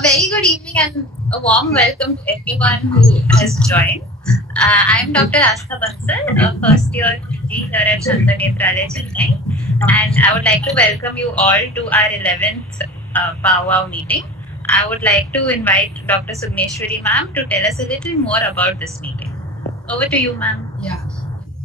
A very good evening and a warm welcome to everyone who has joined. I'm Dr. Astha Bansal, a first year PG here at Shanta Netralaya, Chennai, and I would like to welcome you all to our 11th POWWOW meeting. I would like to invite Dr. Sugneshwari ma'am to tell us a little more about this meeting. Over to you, ma'am. Yeah.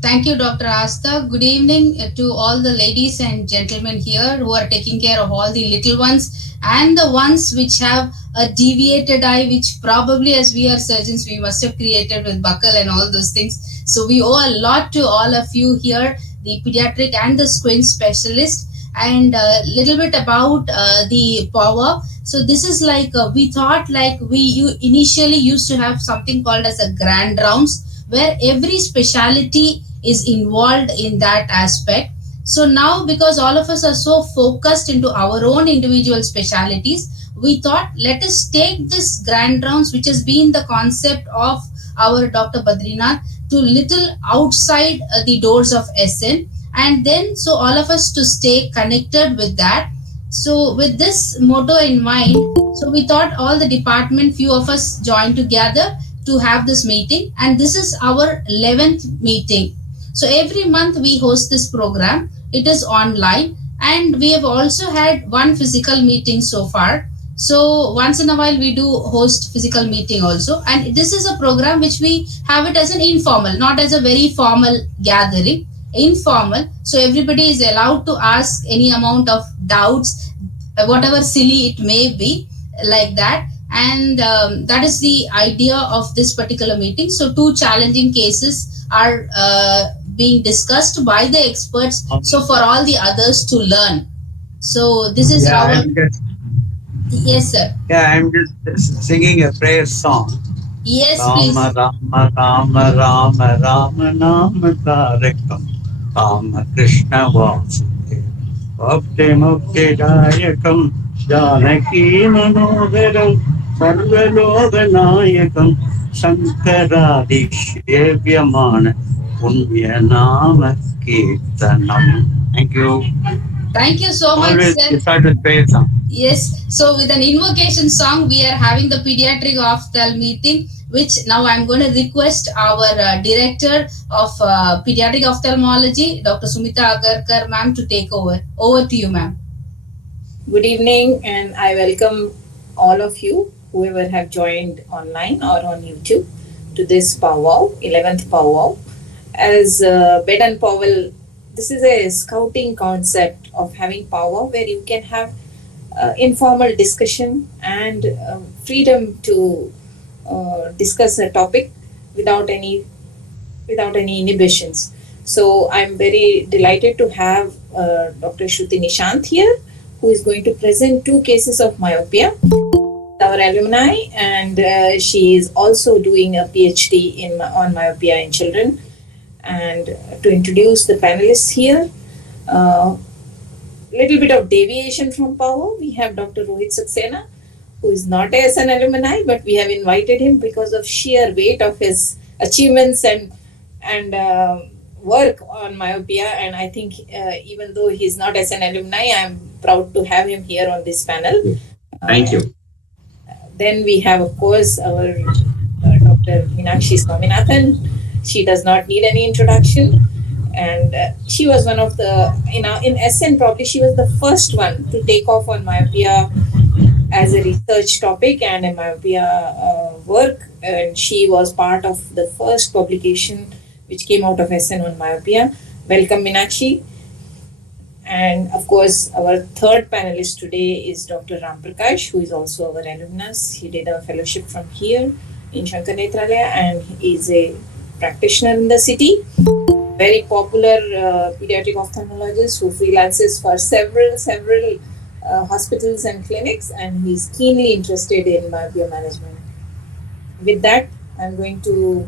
Thank you, Dr. Asta. Good evening to all the ladies and gentlemen here who are taking care of all the little ones and the ones which have a deviated eye, which probably, as we are surgeons, we must have created with buckle and all those things. So we owe a lot to all of you here, the pediatric and the squint specialist. And a little bit about the POWWOW. So this is like we thought like initially used to have something called as a grand rounds, where every specialty is involved in that aspect. So now, because all of us are so focused into our own individual specialities, we thought let us take this grand rounds, which has been the concept of our Dr. Badrinath, to little outside the doors of SN, and then so all of us to stay connected with that. So with this motto in mind, so we thought all the department, few of us joined together to have this meeting, and this is our 11th meeting. So every month we host this program. It is online, and we have also had one physical meeting so far. So once in a while we do host physical meeting also, and this is a program which we have it as an informal, not as a very formal gathering, informal. So everybody is allowed to ask any amount of doubts, whatever silly it may be, like that. And that is the idea of this particular meeting. So two challenging cases are being discussed by the experts, so for all the others to learn. So this is our... Yes, sir. Yeah, I'm just singing a prayer song. Yes, please. Rama Rama Rama Rama Nama Tarakam Rama Krishna Vasudeva Bhakti Mukti Dayakam Janaki Manoharam Sarvaloganayakam Sankaradi Shevyamana Punya Nama Kirtanam. Thank you. Thank you so much, sir. Started prayer song. Yes, so with an invocation song, we are having the pediatric ophthalm meeting, which now I'm going to request our director of pediatric ophthalmology, Dr. Sumita Agarkar, ma'am, to take over. Over to you, ma'am. Good evening, and I welcome all of you, whoever have joined online or on YouTube, to this POWWOW, 11th POWWOW. As Bed and Powell, this is a scouting concept of having POWWOW, where you can have informal discussion and freedom to discuss a topic without any inhibitions. So I'm very delighted to have Dr. Shruti Nishant here, who is going to present two cases of myopia, our alumni, and she is also doing a PhD on myopia in children. And to introduce the panelists here, little bit of deviation from POWWOW, we have Dr. Rohit Saxena, who is not a SN alumni, but we have invited him because of sheer weight of his achievements and work on myopia. And I think even though he's not SN alumni, I'm proud to have him here on this panel. Thank you. Then we have, of course, our Dr. Meenakshi Swaminathan. She does not need any introduction. And she was one of the, in SN probably she was the first one to take off on myopia as a research topic and a myopia work. And she was part of the first publication which came out of SN on myopia. Welcome, Meenakshi. And of course, our third panelist today is Dr. Ram Prakash, who is also our alumnus. He did a fellowship from here in Shankar Netralaya, and he is a practitioner in the city. Very popular pediatric ophthalmologist who freelances for several hospitals and clinics, and he's keenly interested in myopia management. With that, I'm going to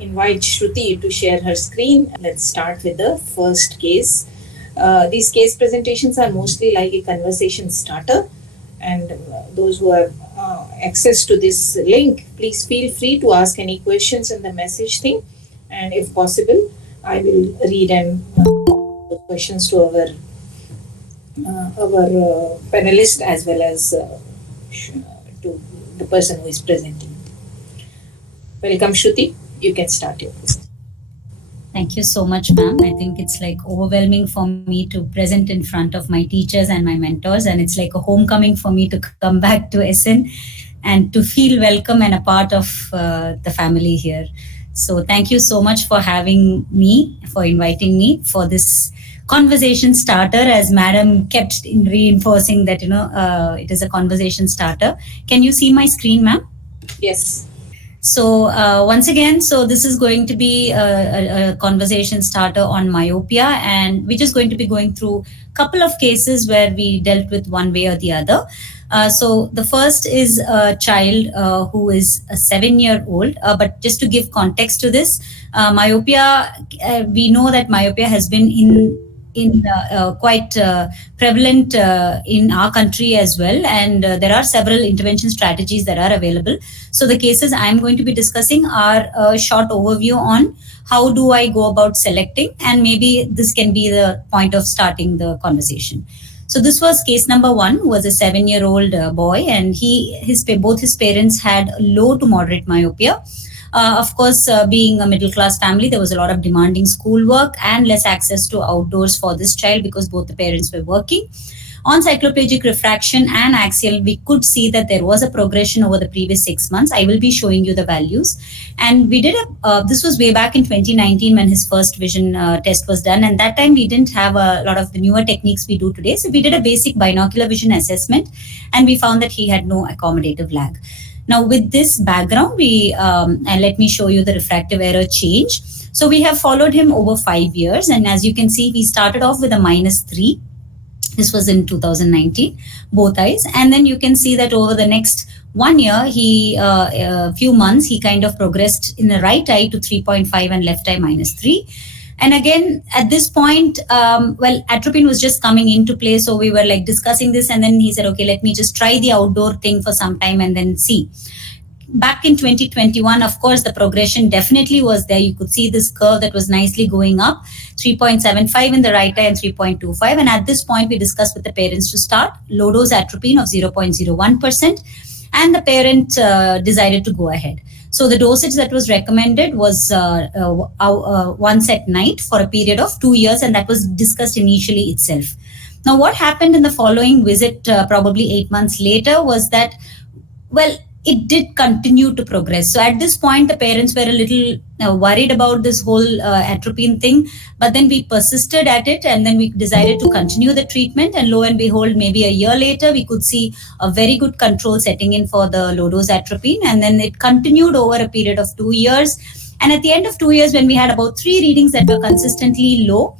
invite Shruti to share her screen. Let's start with the first case. These case presentations are mostly like a conversation starter, and those who have access to this link, please feel free to ask any questions in the message thing. And if possible, I will read and questions to our panelists as well as to the person who is presenting. Welcome, Shruti. You can start your question. Thank you so much, ma'am. I think it's like overwhelming for me to present in front of my teachers and my mentors, and it's like a homecoming for me to come back to SN and to feel welcome and a part of the family here. So, thank you so much for having me, for inviting me for this conversation starter, as Madam kept in reinforcing that, it is a conversation starter. Can you see my screen, ma'am? Yes. So once again, so this is going to be a conversation starter on myopia, and we're just going to be going through a couple of cases where we dealt with one way or the other. So the first is a child who is a 7-year-old. But just to give context to this, myopia, we know that myopia has been in quite prevalent in our country as well, and there are several intervention strategies that are available. So the cases I'm going to be discussing are a short overview on how do I go about selecting, and maybe this can be the point of starting the conversation. So this was case number 1, who was a 7-year-old boy, and both his parents had low to moderate myopia. Of course, being a middle class family, there was a lot of demanding schoolwork and less access to outdoors for this child because both the parents were working. On cycloplegic refraction and axial, we could see that there was a progression over the previous 6 months. I will be showing you the values. And we did this was way back in 2019 when his first vision test was done. And that time we didn't have a lot of the newer techniques we do today. So we did a basic binocular vision assessment, and we found that he had no accommodative lag. Now, with this background, and let me show you the refractive error change. So we have followed him over 5 years. And as you can see, we started off with a -3. This was in 2019, both eyes. And then you can see that over the next 1 year, a few months, he kind of progressed in the right eye to 3.5 and left eye -3. And again, at this point, atropine was just coming into play. So we were like discussing this. And then he said, okay, let me just try the outdoor thing for some time and then see. Back in 2021, of course, the progression definitely was there. You could see this curve that was nicely going up, 3.75 in the right eye and 3.25. And at this point, we discussed with the parents to start low dose atropine of 0.01%. And the parent decided to go ahead. So the dosage that was recommended was once at night for a period of 2 years, and that was discussed initially itself. Now, what happened in the following visit, probably 8 months later, was that, it did continue to progress. So at this point, the parents were a little worried about this whole atropine thing, but then we persisted at it, and then we decided to continue the treatment. And lo and behold, maybe a year later, we could see a very good control setting in for the low dose atropine. And then it continued over a period of 2 years. And at the end of 2 years, when we had about 3 readings that were consistently low,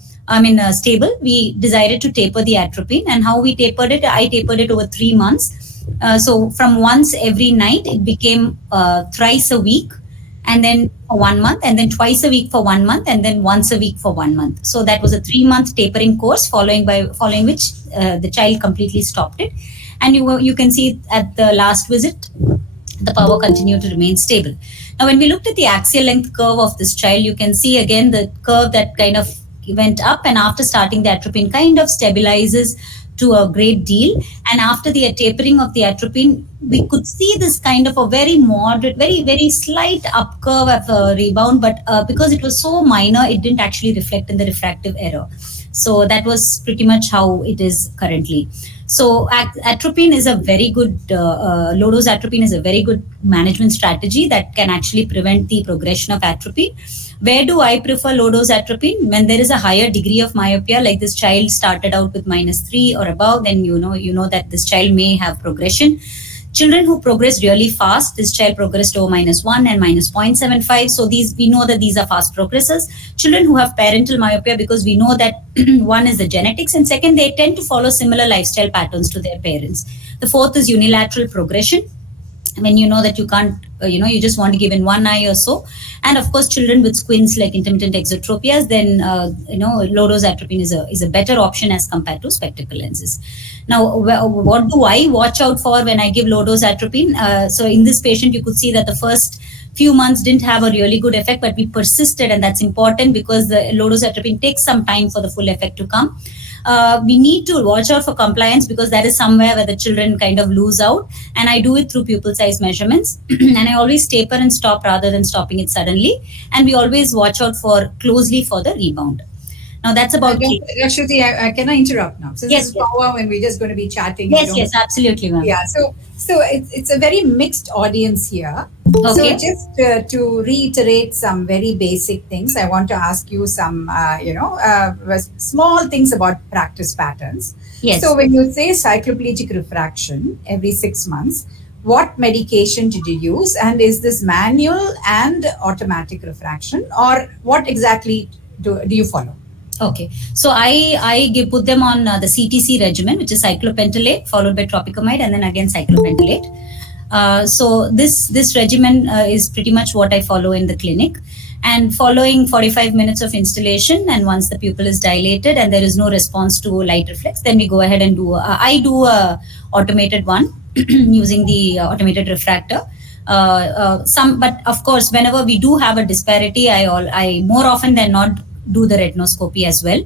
stable, we decided to taper the atropine. And how we tapered it, I tapered it over 3 months. So from once every night, it became thrice a week, and then for 1 month, and then twice a week for 1 month, and then once a week for 1 month. So that was a 3-month tapering course, following which the child completely stopped it. And you can see at the last visit, the power continued to remain stable. Now, when we looked at the axial length curve of this child, you can see again the curve that kind of went up, and after starting the atropine kind of stabilizes to a great deal. And after the tapering of the atropine, we could see this kind of a very moderate, very, very slight up curve of a rebound. But because it was so minor, it didn't actually reflect in the refractive error. So that was pretty much how it is currently. So atropine is a very good, low-dose atropine is a very good management strategy that can actually prevent the progression of atropine. Where do I prefer low-dose atropine? When there is a higher degree of myopia, like this child started out with -3 or above, then you know that this child may have progression. Children who progress really fast, this child progressed over -1 and -0.75. So we know that these are fast progressors. Children who have parental myopia, because we know that one is the genetics, and second, they tend to follow similar lifestyle patterns to their parents. The fourth is unilateral progression. When you know that you can't, you just want to give in one eye or so. And of course, children with squints like intermittent exotropias, then, low-dose atropine is a better option as compared to spectacle lenses. Now, what do I watch out for when I give low-dose atropine? So in this patient, you could see that the first few months didn't have a really good effect, but we persisted, and that's important because the low-dose atropine takes some time for the full effect to come. we need to watch out for compliance, because that is somewhere where the children kind of lose out. And I do it through pupil size measurements. And I always taper and stop rather than stopping it suddenly. And we always watch out for closely for the rebound. Now that's about key. Shruti, can I interrupt now? Since Yes, this is yes. POWWOW and we're just going to be chatting. Yes, absolutely, ma'am. Yeah, so it's a very mixed audience here. Okay. So just to reiterate some very basic things, I want to ask you some, small things about practice patterns. Yes. So when you say cycloplegic refraction every 6 months, what medication did you use? And is this manual and automatic refraction, or what exactly do you follow? Okay, so I put them on the CTC regimen, which is cyclopentolate followed by tropicamide and then again cyclopentolate. So this regimen is pretty much what I follow in the clinic. And following 45 minutes of installation, and once the pupil is dilated and there is no response to light reflex, then we go ahead and do. I do a automated one using the automated refractor. But of course, whenever we do have a disparity, I more often than not do the retinoscopy as well.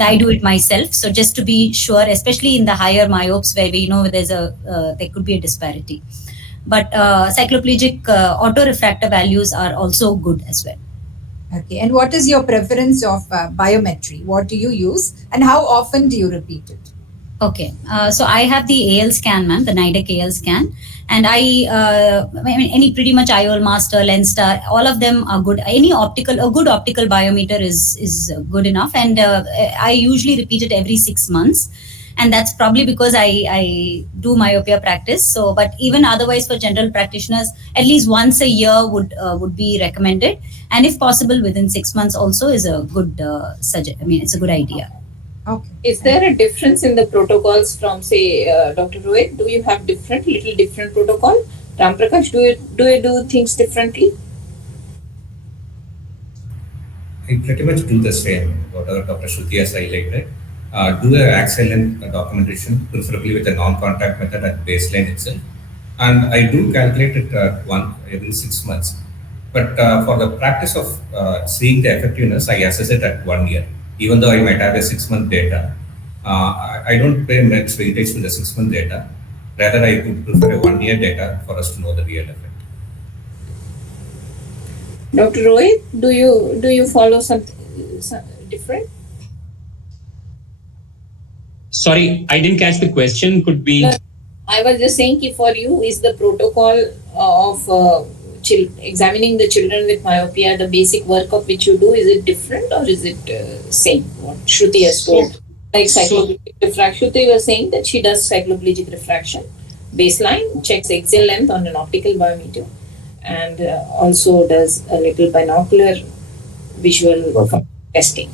I do it myself. So just to be sure, especially in the higher myopes where we know there could be a disparity. But cycloplegic autorefractor values are also good as well. Okay, and what is your preference of biometry? What do you use, and how often do you repeat it? Okay, so I have the AL scan, ma'am, the NIDEC AL scan, and any pretty much IOL Master, Lenstar, all of them are good. A good optical biometer is good enough, and I usually repeat it every 6 months, and that's probably because I do myopia practice. So, but even otherwise for general practitioners, at least once a year would be recommended, and if possible within 6 months also is a good it's a good idea. Okay. Is there a difference in the protocols from, say, Dr. Rohit? Do you have little different protocol? Ram Prakash, do you do things differently? I pretty much do the same, whatever Dr. Shruti has highlighted. Do the axial length documentation, preferably with a non-contact method at baseline itself. And I do calculate it every 6 months. But for the practice of seeing the effectiveness, I assess it at 1 year. Even though I might have a 6-month data, I don't pay much weightage to the 6-month data. Rather, I would prefer a 1 year data for us to know the real effect. Dr. Rohit, do you follow something different? Sorry, I didn't catch the question. Could be. I was just saying, for you, is the protocol of examining the children with myopia, the basic workup which you do, is it different or is it same? What Shruti has told, like cycloplegic refraction. Shruti was saying that she does cycloplegic refraction, baseline, checks axial length on an optical biometer, and also does a little binocular visual testing.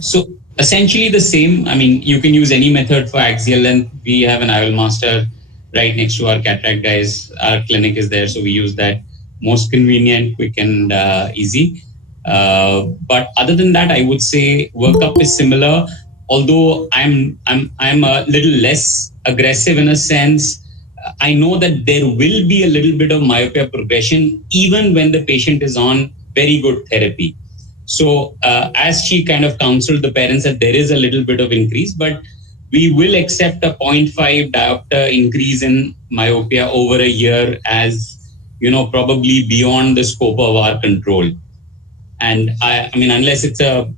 So essentially the same. I mean, you can use any method for axial length. We have an IOL Master right next to our cataract guys. Our clinic is there, so we use that. Most convenient, quick, and easy. But other than that, I would say workup is similar. Although I'm a little less aggressive in a sense. I know that there will be a little bit of myopia progression even when the patient is on very good therapy. So as she kind of counseled the parents that there is a little bit of increase, but we will accept a 0.5 diopter increase in myopia over a year as probably beyond the scope of our control. And I mean, unless it's a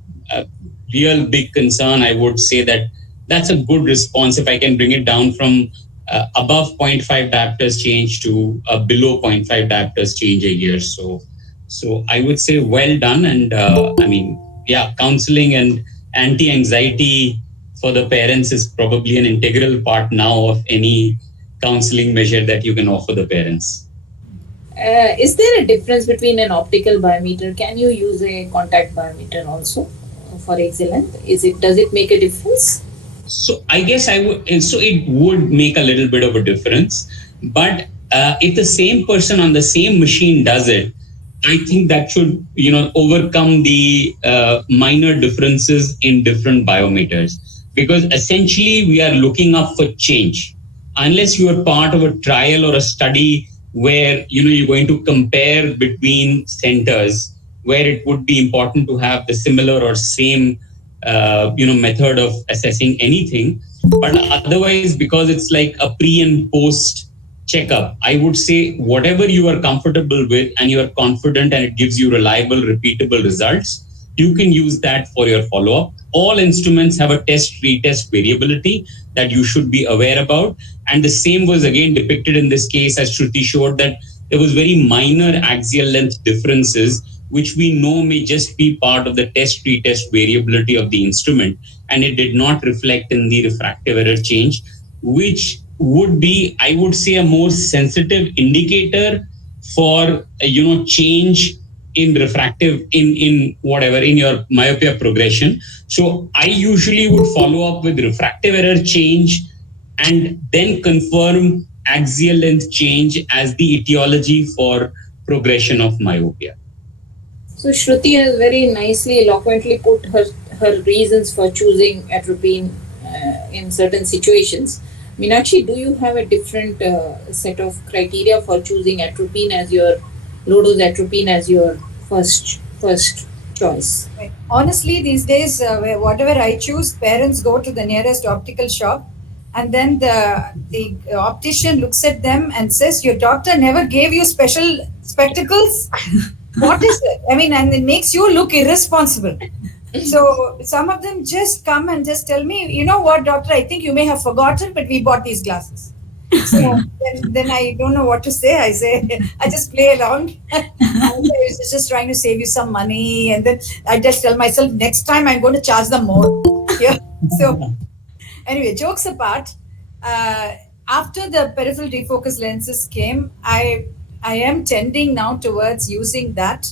real big concern, I would say that that's a good response if I can bring it down from above 0.5 diopters change to below 0.5 diopters change a year. So I would say well done. And counseling and anti-anxiety for the parents is probably an integral part now of any counseling measure that you can offer the parents. Is there a difference between an optical biometer? Can you use a contact biometer also for axial length? Does it make a difference? So I guess it would make a little bit of a difference. But if the same person on the same machine does it, I think that should overcome the minor differences in different biometers. Because essentially we are looking up for change. Unless you are part of a trial or a study where you're going to compare between centers, where it would be important to have the similar or same method of assessing anything. But otherwise, because it's like a pre and post checkup, I would say whatever you are comfortable with and you are confident and it gives you reliable, repeatable results, you can use that for your follow-up. All instruments have a test, retest variability that you should be aware about. And the same was again depicted in this case, as Shruti showed, that there was very minor axial length differences, which we know may just be part of the test, retest variability of the instrument. And it did not reflect in the refractive error change, which would be, I would say, a more sensitive indicator for change in refractive in whatever in your myopia progression. So I usually would follow up with refractive error change and then confirm axial length change as the etiology for progression of myopia. So Shruti has very nicely, eloquently put her reasons for choosing atropine in certain situations. Meenakshi, do you have a different set of criteria for choosing atropine as your low dose atropine as your first choice? Honestly, these days, whatever I choose, parents go to the nearest optical shop, and then the optician looks at them and says, "Your doctor never gave you special spectacles." What is it? I mean, and it makes you look irresponsible. So some of them just come and just tell me, "You know what, doctor? I think you may have forgotten, but we bought these glasses." So then I don't know what to say. I say, I just play along. I was just trying to save you some money. And then I just tell myself, next time I'm going to charge them more. Yeah. So anyway, jokes apart, after the peripheral defocus lenses came, I am tending now towards using that.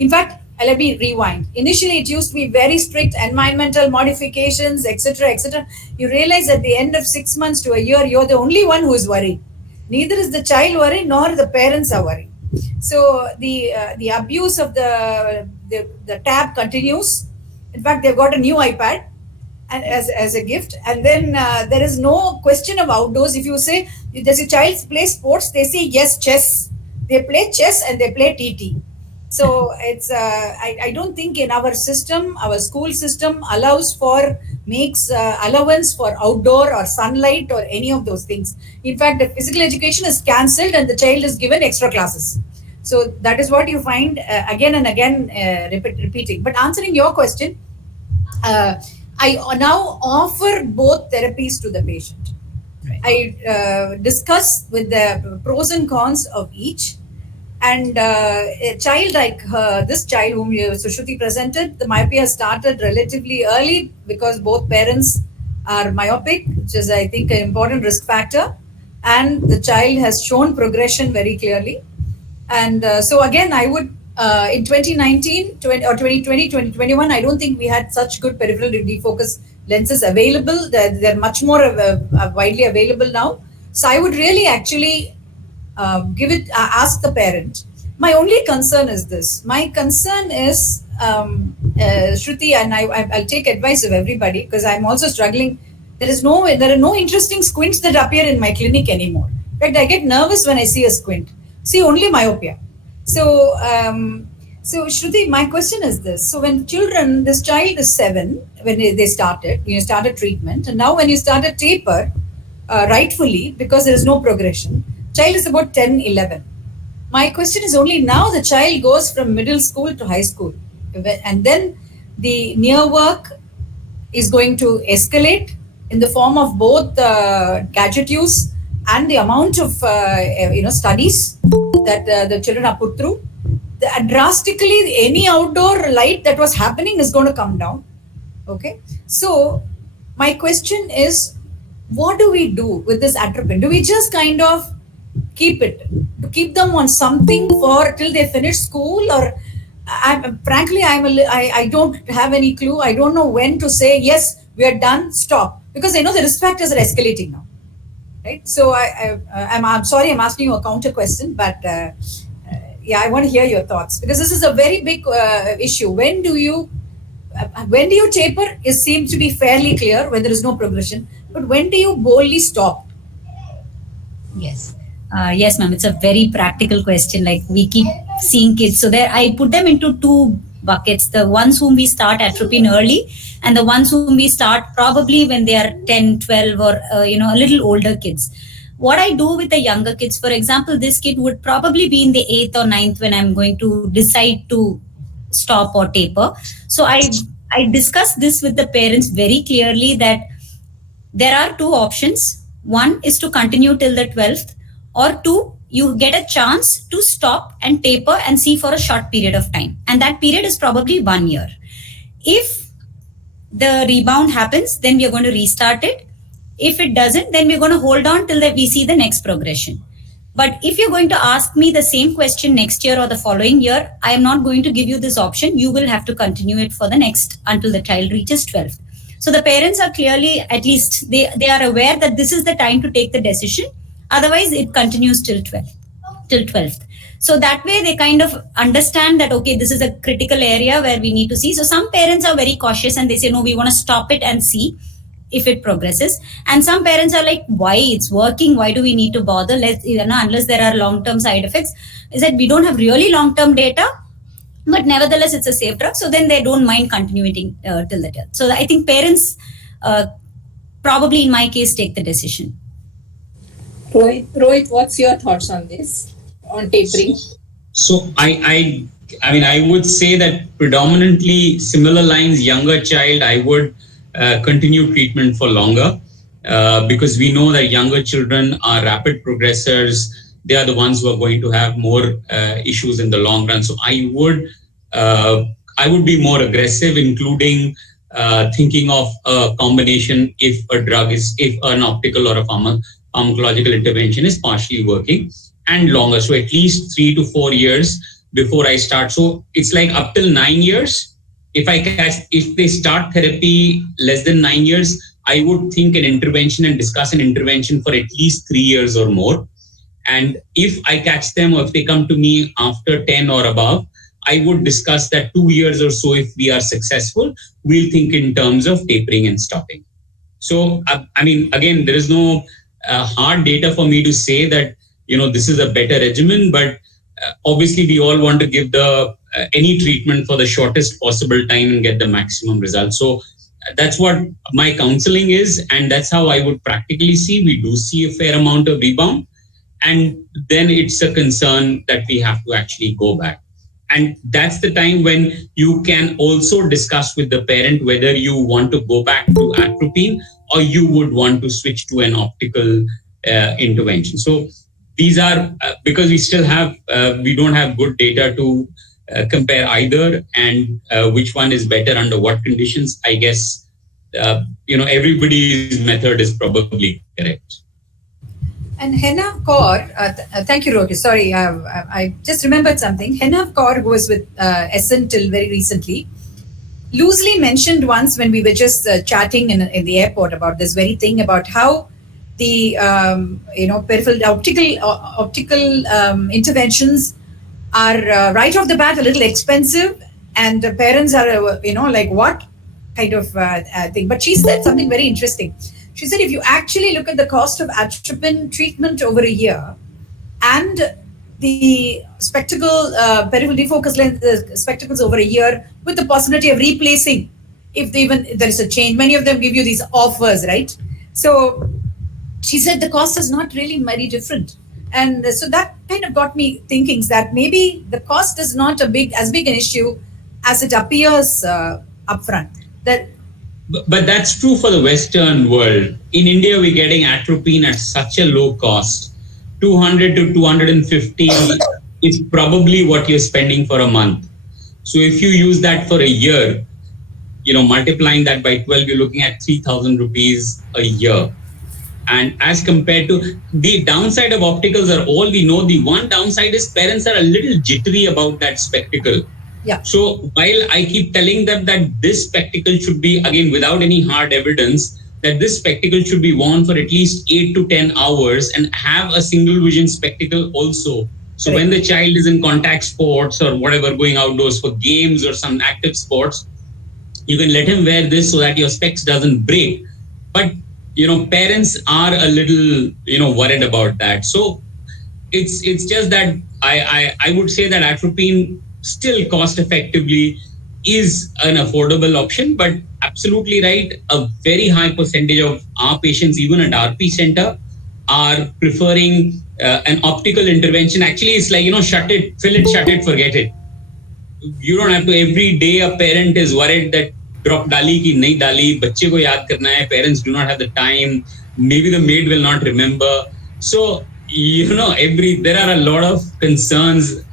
In fact, let me rewind. Initially, it used to be very strict environmental modifications, etc., etc. You realize at the end of 6 months to a year, you're the only one who is worried. Neither is the child worried, nor the parents are worried. So the abuse of the tab continues. In fact, they've got a new iPad and as a gift, and then there is no question of outdoors. If you say, does your child play sports, they say yes, chess. They play chess and they play TT. So it's I don't think in our system, our school system makes allowance for outdoor or sunlight or any of those things. In fact, the physical education is cancelled and the child is given extra classes. So that is what you find again and again repeating. But answering your question, I now offer both therapies to the patient. I discuss with the pros and cons of each. And a child like this child whom Sushruti presented, the myopia started relatively early because both parents are myopic, which is, I think, an important risk factor. And the child has shown progression very clearly. And so again, I would, in 2019 or 2020, 2021, I don't think we had such good peripheral defocus lenses available. They're much more widely available now. So I would really actually ask the parent. My only concern is this. My concern is, Shruti, and I'll take advice of everybody because I'm also struggling. There are no interesting squints that appear in my clinic anymore. In fact, I get nervous when I see a squint. See only myopia. So Shruti, my question is this. So when this child is 7, when they started treatment, and now when you start a taper, rightfully, because there is no progression, child is about 10, 11. My question is only now the child goes from middle school to high school. And then the near work is going to escalate in the form of both gadget use and the amount of studies that the children are put through. Drastically, any outdoor light that was happening is going to come down. Okay. So my question is, what do we do with this atropine? Do we just kind of keep them on something for till they finish school, or I don't have any clue. I don't know when to say yes, we are done, stop, because I know the risk factors are escalating now, right? So I'm sorry, I'm asking you a counter question, but I want to hear your thoughts because this is a very big issue. When do you taper? It seems to be fairly clear when there is no progression, but when do you boldly stop? Yes. Yes, ma'am. It's a very practical question. Like we keep seeing kids. So there, I put them into two buckets: the ones whom we start atropine early, and the ones whom we start probably when they are 10, 12, or a little older kids. What I do with the younger kids, for example, this kid would probably be in the 8th or ninth when I'm going to decide to stop or taper. So I discuss this with the parents very clearly, that there are two options. One is to continue till the 12th, or two, you get a chance to stop and taper and see for a short period of time. And that period is probably 1 year. If the rebound happens, then we are going to restart it. If it doesn't, then we're going to hold on till we see the next progression. But if you're going to ask me the same question next year or the following year, I am not going to give you this option. You will have to continue it for the next, until the child reaches 12th. So the parents are clearly, at least they are aware that this is the time to take the decision. Otherwise, it continues till 12th. So that way they kind of understand that, okay, this is a critical area where we need to see. So some parents are very cautious and they say, no, we want to stop it and see if it progresses. And some parents are like, why? It's working. Why do we need to bother? Unless there are long-term side effects. Is that we don't have really long-term data, but nevertheless, it's a safe drug. So then they don't mind continuing till the 12th. So I think parents probably, in my case, take the decision. Rohit, what's your thoughts on this, on tapering? So I would say that predominantly similar lines, younger child, I would continue treatment for longer because we know that younger children are rapid progressors. They are the ones who are going to have more issues in the long run. So I would be more aggressive, including thinking of a combination if an optical or a pharmacological intervention is partially working, and longer. So at least 3 to 4 years before I start. So it's like up till 9 years. If they start therapy less than 9 years, I would think an intervention and discuss an intervention for at least 3 years or more. And if I catch them, or if they come to me after 10 or above, I would discuss that 2 years or so. If we are successful, we'll think in terms of tapering and stopping. So, again, there is no hard data for me to say that, this is a better regimen, but obviously we all want to give any treatment for the shortest possible time and get the maximum result. So that's what my counseling is, and that's how I would practically see. We do see a fair amount of rebound, and then it's a concern that we have to actually go back. And that's the time when you can also discuss with the parent whether you want to go back to atropine or you would want to switch to an optical intervention. So these are, because we don't have good data to compare either, and which one is better under what conditions. I guess, everybody's method is probably correct. And Henna Kaur, thank you, Rohit. Sorry, I just remembered something. Henna Kaur, who was with SN till very recently, loosely mentioned once when we were just chatting in the airport about this very thing, about how the peripheral optical interventions are right off the bat a little expensive, and the parents are like, what kind of thing. But she said something very interesting. She said, if you actually look at the cost of atropine treatment over a year and the spectacle, peripheral defocus lens spectacles over a year, with the possibility of replacing if there is a change, many of them give you these offers, right? So she said the cost is not really very different. And so that kind of got me thinking that maybe the cost is not as big an issue as it appears upfront. But that's true for the Western world. In India, we're getting atropine at such a low cost. 200 to 250 is probably what you're spending for a month. So if you use that for a year, multiplying that by 12, you're looking at 3,000 rupees a year. And as compared to the downside of opticals are all we know. The one downside is parents are a little jittery about that spectacle. Yeah. So while I keep telling them that this spectacle should be, again, without any hard evidence, that this spectacle should be worn for at least 8 to 10 hours and have a single vision spectacle also. So when the child is in contact sports or whatever, going outdoors for games or some active sports, you can let him wear this so that your specs doesn't break. But parents are a little worried about that. So it's just that I would say that atropine still cost effectively is an affordable option. But absolutely right, a very high percentage of our patients, even at RP center, are preferring an optical intervention. Actually, it's like, shut it, fill it, shut it, forget it. You don't have to, every day a parent is worried that drop dali ki nahi dali, bacche ko yaad karna hai, parents do not have the time, maybe the maid will not remember. So every there are a lot of concerns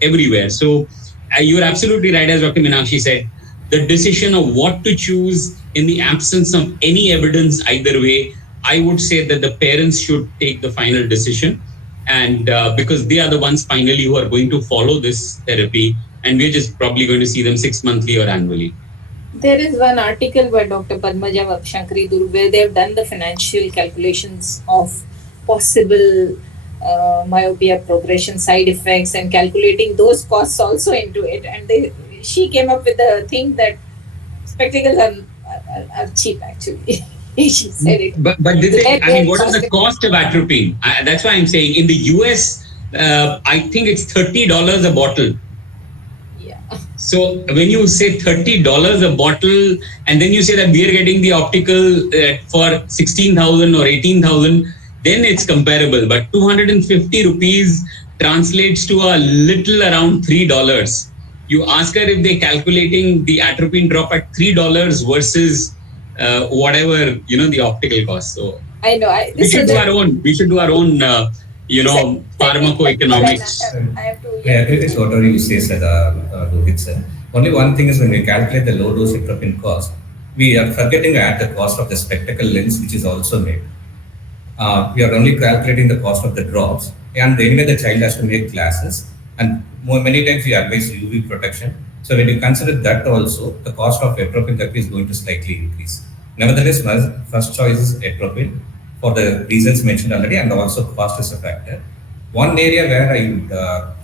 everywhere. So you're absolutely right, as Dr. Meenakshi said, the decision of what to choose in the absence of any evidence either way, I would say that the parents should take the final decision. And because they are the ones finally who are going to follow this therapy, and we're just probably going to see them 6 monthly or annually. There is one article by Dr. Padmaja Shankari Durg where they have done the financial calculations of possible myopia progression, side effects, and calculating those costs also into it. And she came up with the thing that spectacles are cheap, actually. She said it. But did they, I mean, what is the cost of atropine? That's why I'm saying in the US, I think it's $30 a bottle. So when you say $30 a bottle, and then you say that we are getting the optical for 16,000 or 18,000, then it's comparable. But 250 rupees translates to a little around $3. You ask her if they're calculating the atropine drop at $3 versus whatever the optical cost. So I know we should do our own. We should do our own. Pharmacoeconomics. I agree with whatever you say, Rohit sir. Only one thing is when we calculate the low dose atropine cost, we are forgetting to add the cost of the spectacle lens, which is also made. We are only calculating the cost of the drops, and anyway the child has to make glasses, and many times we advise UV protection. So when you consider that also, the cost of atropine therapy is going to slightly increase. Nevertheless, my first choice is atropine, for the reasons mentioned already, and also cost is a factor. One area where I would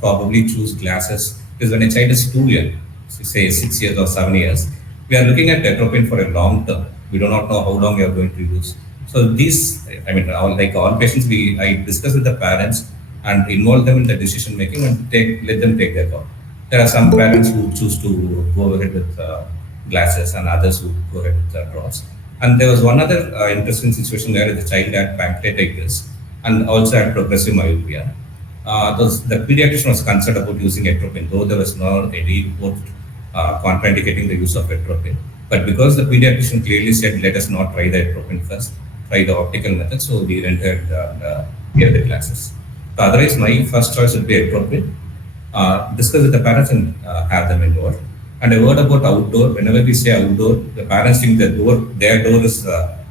probably choose glasses is when a child is too young, say 6 years or 7 years. We are looking at atropine for a long term. We do not know how long you are going to use. So these, like all patients, I discuss with the parents and involve them in the decision making and let them take their call. There are some parents who choose to go ahead with glasses and others who go ahead with drops. And there was one other interesting situation where the child had pancreatitis and also had progressive myopia. The pediatrician was concerned about using atropine, though there was no any report contraindicating the use of atropine. But because the pediatrician clearly said, let us not try the atropine first, try the optical method, so we rendered the glasses. So otherwise, my first choice would be atropine. Discuss with the parents and have them involved. And a word about outdoor. Whenever we say outdoor, the parents think their door is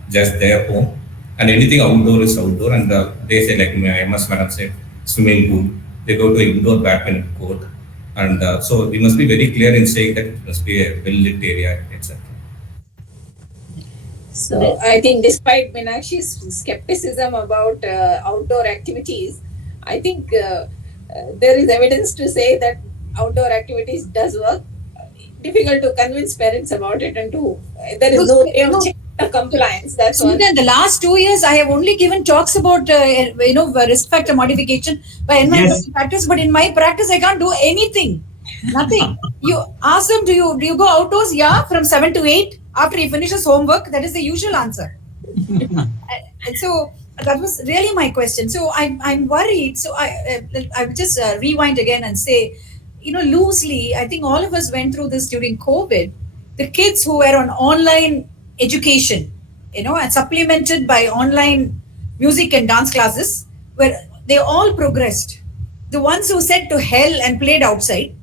just their home, and anything outdoor is outdoor. And they say, like my MS madam said, swimming pool. They go to indoor badminton court, and so we must be very clear in saying that it must be a well-lit area, etc. So I think, despite Meenakshi's skepticism about outdoor activities, I think there is evidence to say that outdoor activities does work. Difficult to convince parents about it, and there is no way of compliance. That's one. In the last 2 years, I have only given talks about risk factor modification by NY practice, but in my practice, I can't do anything. Nothing. You ask them, do you go outdoors? Yeah, from 7 to 8 after he finishes homework. That is the usual answer. And so that was really my question. So I'm worried. So I will just rewind again and say, loosely, I think all of us went through this during COVID. The kids who were on online education, and supplemented by online music and dance classes, they all progressed. The ones who said to hell and played outside,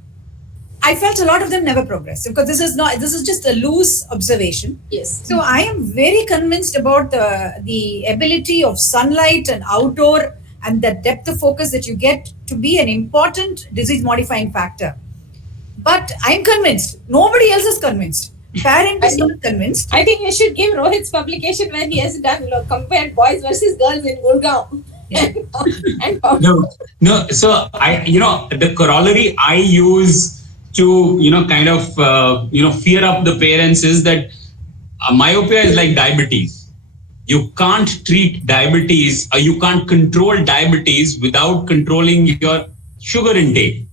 I felt a lot of them never progressed, because this is just a loose observation. Yes. So I am very convinced about the ability of sunlight and outdoor and the depth of focus that you get to be an important disease modifying factor. But I'm convinced. Nobody else is convinced. Parent is not convinced. I think you should give Rohit's publication when he has done compared boys versus girls in Gurgaon. Yeah. No. So the corollary I use to kind of fear up the parents is that myopia is like diabetes. You can't treat diabetes, or you can't control diabetes without controlling your sugar intake.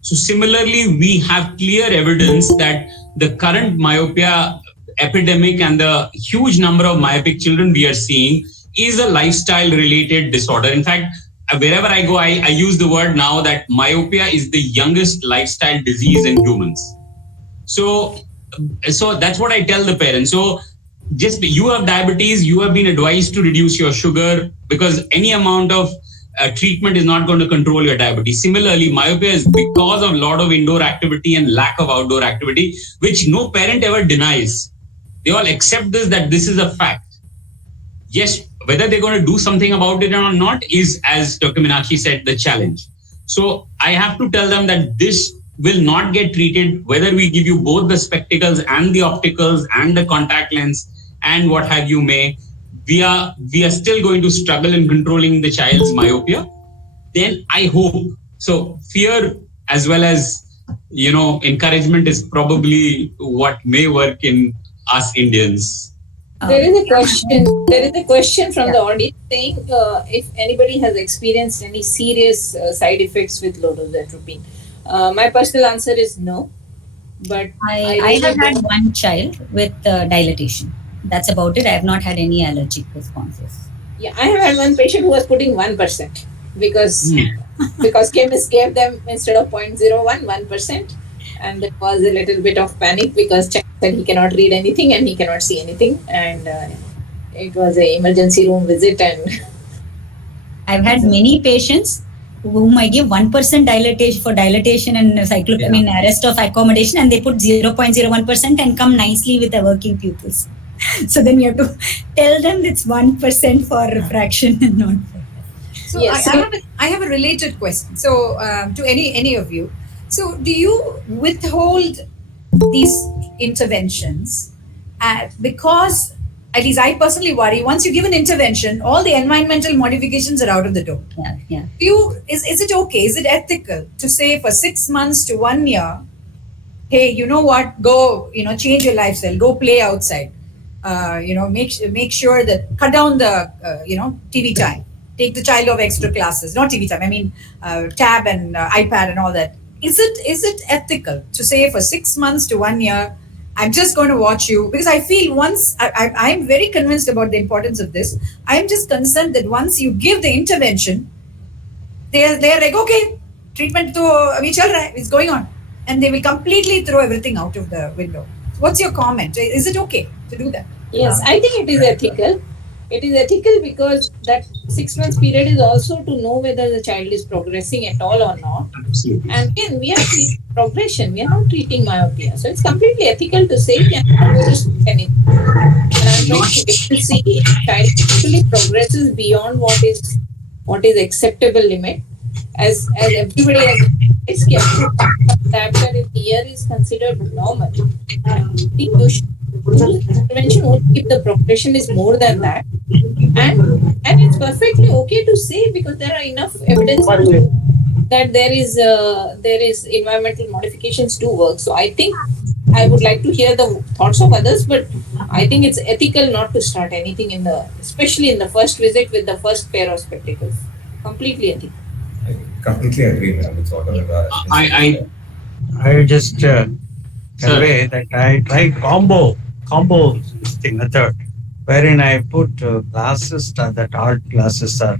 So similarly, we have clear evidence that the current myopia epidemic and the huge number of myopic children we are seeing is a lifestyle related disorder. In fact, wherever I go, I use the word now that myopia is the youngest lifestyle disease in humans. So, so that's what I tell the parents. So, just you have diabetes, you have been advised to reduce your sugar because any amount of treatment is not going to control your diabetes. Similarly, myopia is because of a lot of indoor activity and lack of outdoor activity, which no parent ever denies. They all accept this, that this is a fact. Yes, whether they're going to do something about it or not is, as Dr. Meenakshi said, the challenge. So I have to tell them that this will not get treated, whether we give you both the spectacles and the opticals and the contact lens and what have you may. We are still going to struggle in controlling the child's myopia. Then I hope so. Fear as well as encouragement is probably what may work in us Indians. There is a question. There is a question from the audience saying if anybody has experienced any serious side effects with low dose atropine. My personal answer is no. But I have had one child with dilatation. That's about it. I have not had any allergic responses. Yeah, I have had one patient who was putting 1% because chemists gave them instead of 0.01, 1%. And there was a little bit of panic because Chuck said he cannot read anything and he cannot see anything. And it was an emergency room visit. And I've had many patients whom I give 1% dilatation for dilatation and arrest of accommodation, and they put 0.01% and come nicely with the working pupils. So then you have to tell them it's 1% for refraction and not. So yes. I have a related question. So to any of you. So do you withhold these interventions because, at least I personally worry, once you give an intervention, all the environmental modifications are out of the door. Yeah. Is it okay? Is it ethical to say for 6 months to 1 year, hey, you know what, go, change your lifestyle, go play outside, make sure that cut down the, TV time, take the child off extra classes, not TV time, I mean, tab and iPad and all that. Is it ethical to say for 6 months to 1 year, I'm just going to watch you? Because I feel once, I'm very convinced about the importance of this. I'm just concerned that once you give the intervention, they're like, okay, treatment is going on. And they will completely throw everything out of the window. What's your comment? Is it okay to do that? Yes, I think it is ethical. It is ethical because that 6 months period is also to know whether the child is progressing at all or not. Absolutely. And again, we are treating progression. We are not treating myopia. So it's completely ethical to say we are not going to see anything. And I'm trying to see if child actually progresses beyond what is acceptable limit. As everybody has after a year is considered normal. I think you should intervention only if the progression is more than that, and it's perfectly okay to say because there are enough evidence that there is environmental modifications do work. So I think I would like to hear the thoughts of others, but I think it's ethical not to start anything especially in the first visit with the first pair of spectacles. Completely ethical. I completely agree with whatever. I just convey that I tried combo method, wherein I put classes that art classes are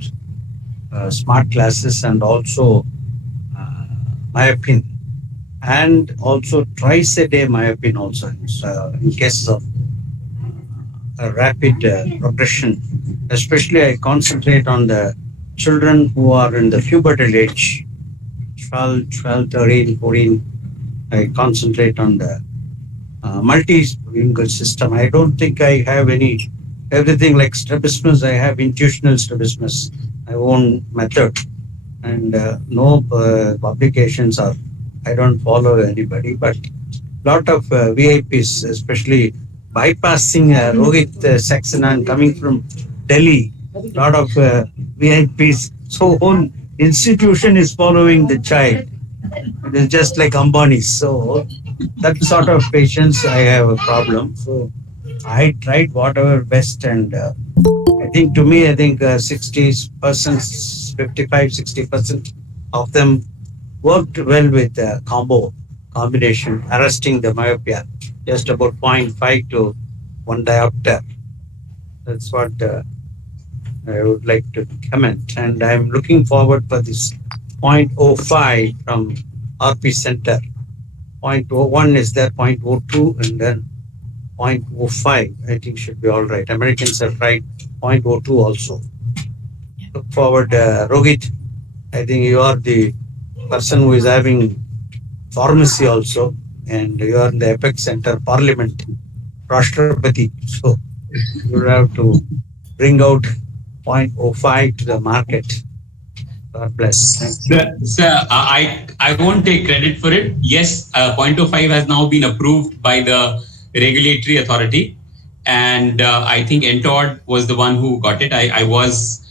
smart classes and also myopin, and also twice a day myopin also in cases of a rapid progression. Especially I concentrate on the children who are in the pubertal age, 12, 13, 14. I concentrate on the multilingual system. I don't think I have everything like strabismus. I have intuitional strabismus, my own method, and no publications are. I don't follow anybody, but lot of VIPs, especially bypassing Rohit Saxena and coming from Delhi. Lot of VIPs. So whole institution is following the child. It is just like Ambani. So that sort of patients, I have a problem. So I tried whatever best, and I think 60%, 55, 60% of them worked well with the combination, arresting the myopia just about zero point 0.5 to 1 diopter. That's what I would like to comment. And I'm looking forward for this zero point zero 0.05 from RP Center. Zero point zero 0.01 is there, zero point zero 0.02, and then 0.05, I think should be all right. Americans have tried 0.02 also. Look forward, Rohit. I think you are the person who is having pharmacy also, and you are in the Apex Center Parliament, Rashtrapati. So you will have to bring out 0.05 to the market. God bless. Thank you. Sir, I won't take credit for it. Yes, 0.05 has now been approved by the regulatory authority, and I think Entod was the one who got it. I was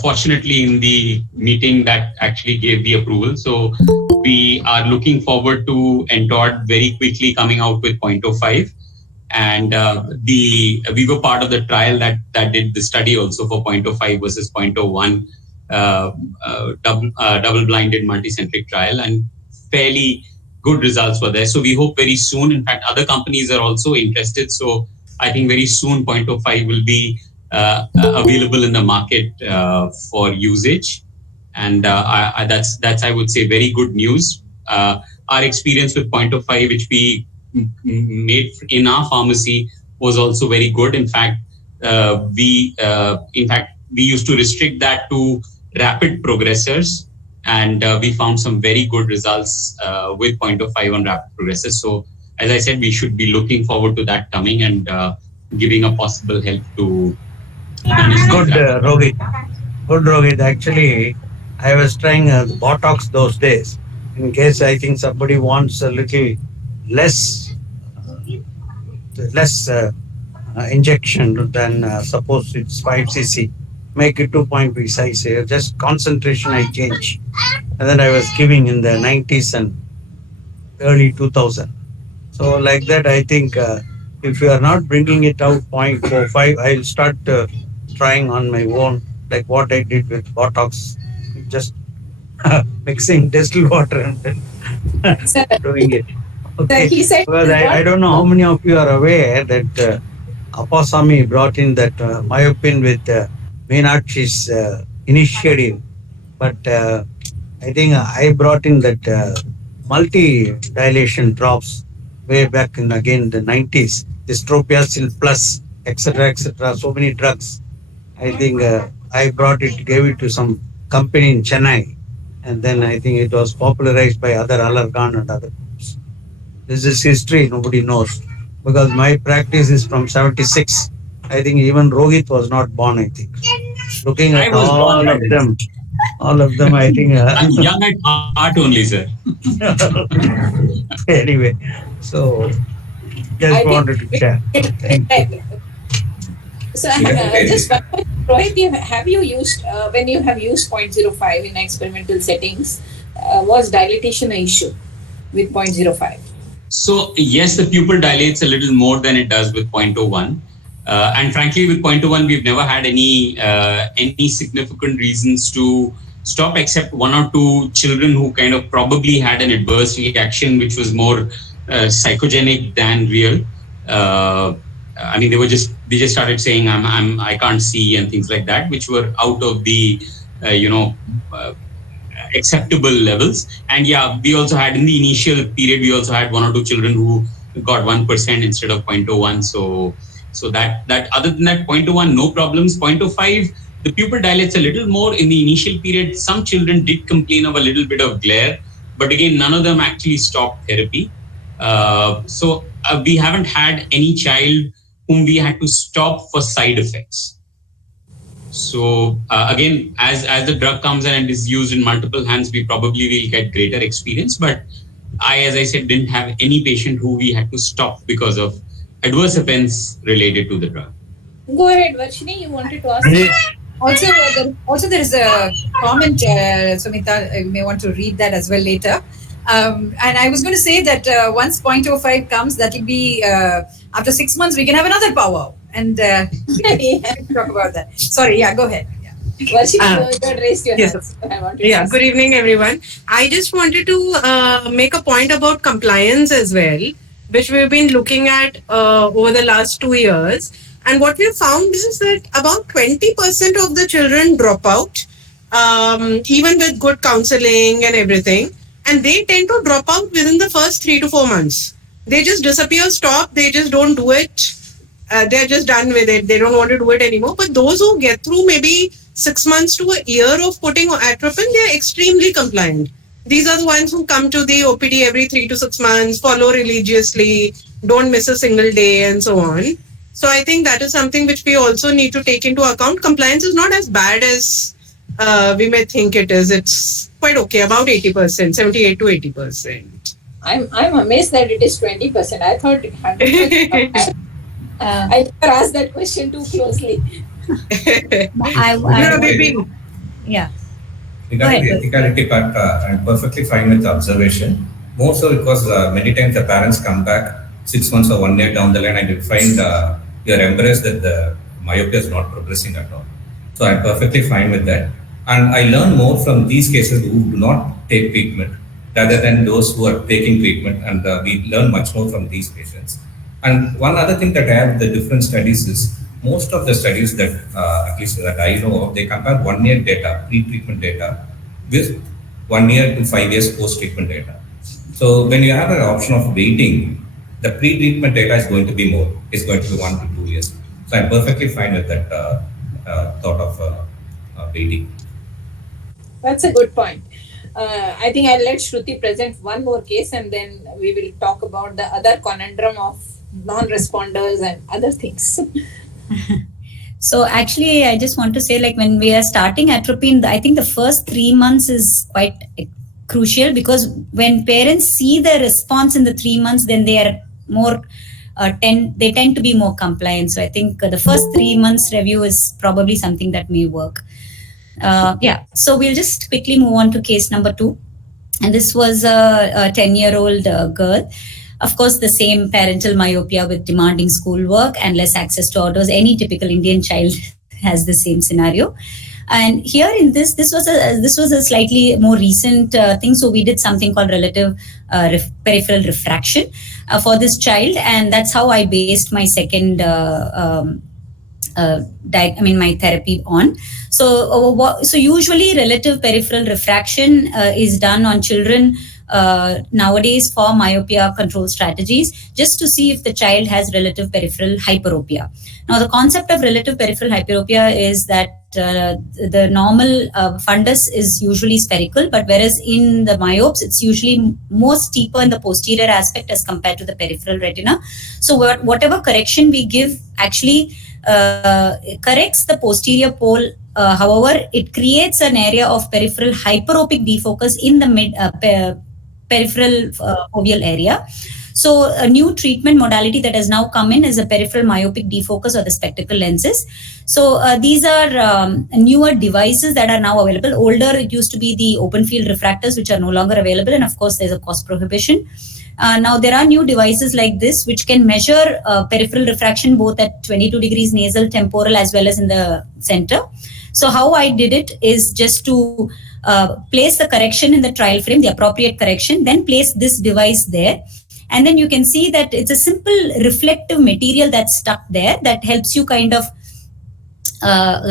fortunately in the meeting that actually gave the approval. So we are looking forward to Entod very quickly coming out with 0.05. And we were part of the trial that did the study also for 0.05 versus 0.01 double-blinded multicentric trial, and fairly good results were there. So we hope very soon. In fact, other companies are also interested. So I think very soon 0.05 will be available in the market for usage, and that's I would say very good news. Our experience with 0.05, which we made in our pharmacy, was also very good. In fact, we used to restrict that to rapid progressors, and we found some very good results with 0.05 on rapid progressors. So, as I said, we should be looking forward to that coming and giving a possible help to. Good, Rohit. Good, Rohit. Actually, I was trying Botox those days. In case I think somebody wants a little less, injection than suppose it's 5 cc, make it 2.5 size. Just concentration I change. And then I was giving in the 90s and early 2000. So like that, I think if you are not bringing it out 0.45, I'll start trying on my own, like what I did with Botox, just mixing distilled water and then Sir, doing it. sir, Okay. he said Well, I don't know how many of you are aware that Appasamy brought in that myopin with Meenakshi's initiative, but I think I brought in that multi dilation drops way back in again the 90s. Dystropiacil plus, etc., etc. So many drugs. I think I brought it, gave it to some company in Chennai, and then I think it was popularized by other Allergan and other groups. This is history, nobody knows. Because my practice is from 76. I think even Rohit was not born, I think. Looking I at was born by then. all of them, I think. I'm young at heart only, sir. Anyway, so just I think wanted to share. Thank you. so. Just one question, Rohit, have you used when you have used 0.05 in experimental settings? Was dilatation an issue with 0.05? So yes, the pupil dilates a little more than it does with 0.01. And frankly, with 0.01, we've never had any significant reasons to stop, except one or two children who kind of probably had an adverse reaction, which was more psychogenic than real. I mean, they just started saying I can't see and things like that, which were out of the acceptable levels. And yeah, we also had in the initial period, we also had one or two children who got 1% instead of 0.01. So that other than that, 0.01, no problems. 0.05, the pupil dilates a little more in the initial period. Some children did complain of a little bit of glare, but again, none of them actually stopped therapy. So we haven't had any child whom we had to stop for side effects. So again, as the drug comes in and is used in multiple hands, we probably will get greater experience. But as I said, didn't have any patient who we had to stop because of adverse events related to the drug. Go ahead, Varshini, you wanted to ask? Also, there is a comment, Sumita, you may want to read that as well later. And I was going to say that once 0.05 comes, that will be after 6 months, we can have another POWWOW. And we can talk about that. Sorry, yeah, go ahead. Yeah. Varshit, you had raised your Yes, hands. I wanted to yeah, ask. good evening, everyone. I just wanted to make a point about compliance as well, which we've been looking at over the last 2 years. And what we've found is that about 20% of the children drop out, even with good counseling and everything. And they tend to drop out within the first 3 to 4 months. They just disappear, stop, they just don't do it. They're just done with it. They don't want to do it anymore. But those who get through maybe 6 months to a year of putting atropine, they're extremely compliant. These are the ones who come to the OPD every 3 to 6 months, follow religiously, don't miss a single day, and so on. So I think that is something which we also need to take into account. Compliance is not as bad as we may think it is. It's quite okay, about 80%, 78 to 80%. I'm amazed that it is 20%. I thought 100%. I never asked that question too closely. Yeah. Regarding the ethicality part, I'm perfectly fine with the observation. More so because many times the parents come back 6 months or 1 year down the line and you find you're embarrassed that the myopia is not progressing at all. So I'm perfectly fine with that. And I learn more from these cases who do not take treatment rather than those who are taking treatment. And we learn much more from these patients. And one other thing that I have the different studies is most of the studies that at least that I know of, they compare 1 year data, pre-treatment data, with 1 year to 5 years post-treatment data. So when you have an option of waiting, the pre-treatment data is going to be more. It's going to be 1 to 2 years. So I'm perfectly fine with that thought of waiting. That's a good point. I think I'll let Shruti present one more case and then we will talk about the other conundrum of non-responders and other things. So actually, I just want to say, like, when we are starting atropine, I think the first 3 months is quite crucial, because when parents see the response in the 3 months, then they are more they tend to be more compliant. So I think the first 3 months review is probably something that may work. So we'll just quickly move on to case number 2. And this was a 10-year-old girl. Of course, the same parental myopia with demanding schoolwork and less access to autos. Any typical Indian child has the same scenario. And here in this was a slightly more recent thing. So we did something called relative peripheral refraction for this child, and that's how I based my second my therapy on. So usually relative peripheral refraction is done on children nowadays for myopia control strategies, just to see if the child has relative peripheral hyperopia. Now, the concept of relative peripheral hyperopia is that the normal fundus is usually spherical, but whereas in the myopes, it's usually more steeper in the posterior aspect as compared to the peripheral retina. So whatever correction we give actually corrects the posterior pole. However, it creates an area of peripheral hyperopic defocus in the peripheral foveal area. So a new treatment modality that has now come in is a peripheral myopic defocus or the spectacle lenses. So these are newer devices that are now available. Older, it used to be the open field refractors, which are no longer available. And of course, there's a cost prohibition. Now, there are new devices like this, which can measure peripheral refraction both at 22 degrees nasal, temporal, as well as in the center. So how I did it is just to place the correction in the trial frame, the appropriate correction, then place this device there. And then you can see that it's a simple reflective material that's stuck there that helps you kind of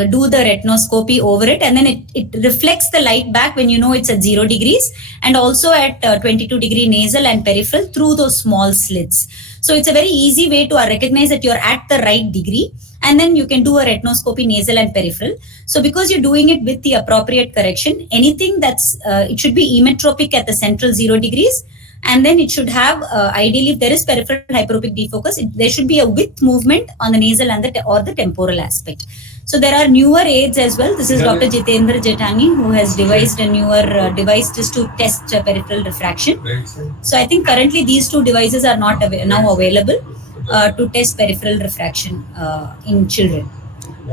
do the retinoscopy over it, and then it reflects the light back when you know it's at 0 degrees, and also at 22 degree nasal and peripheral through those small slits. So it's a very easy way to recognize that you're at the right degree, and then you can do a retinoscopy nasal and peripheral. So because you're doing it with the appropriate correction, anything that's it should be emmetropic at the central 0 degrees, and then it should have ideally, if there is peripheral hyperopic defocus, there should be a width movement on the nasal and the temporal aspect. So there are newer aids as well. This is Dr. Jitendra Jetani, who has devised a newer device just to test peripheral refraction. So I think currently these two devices are not now available to test peripheral refraction in children.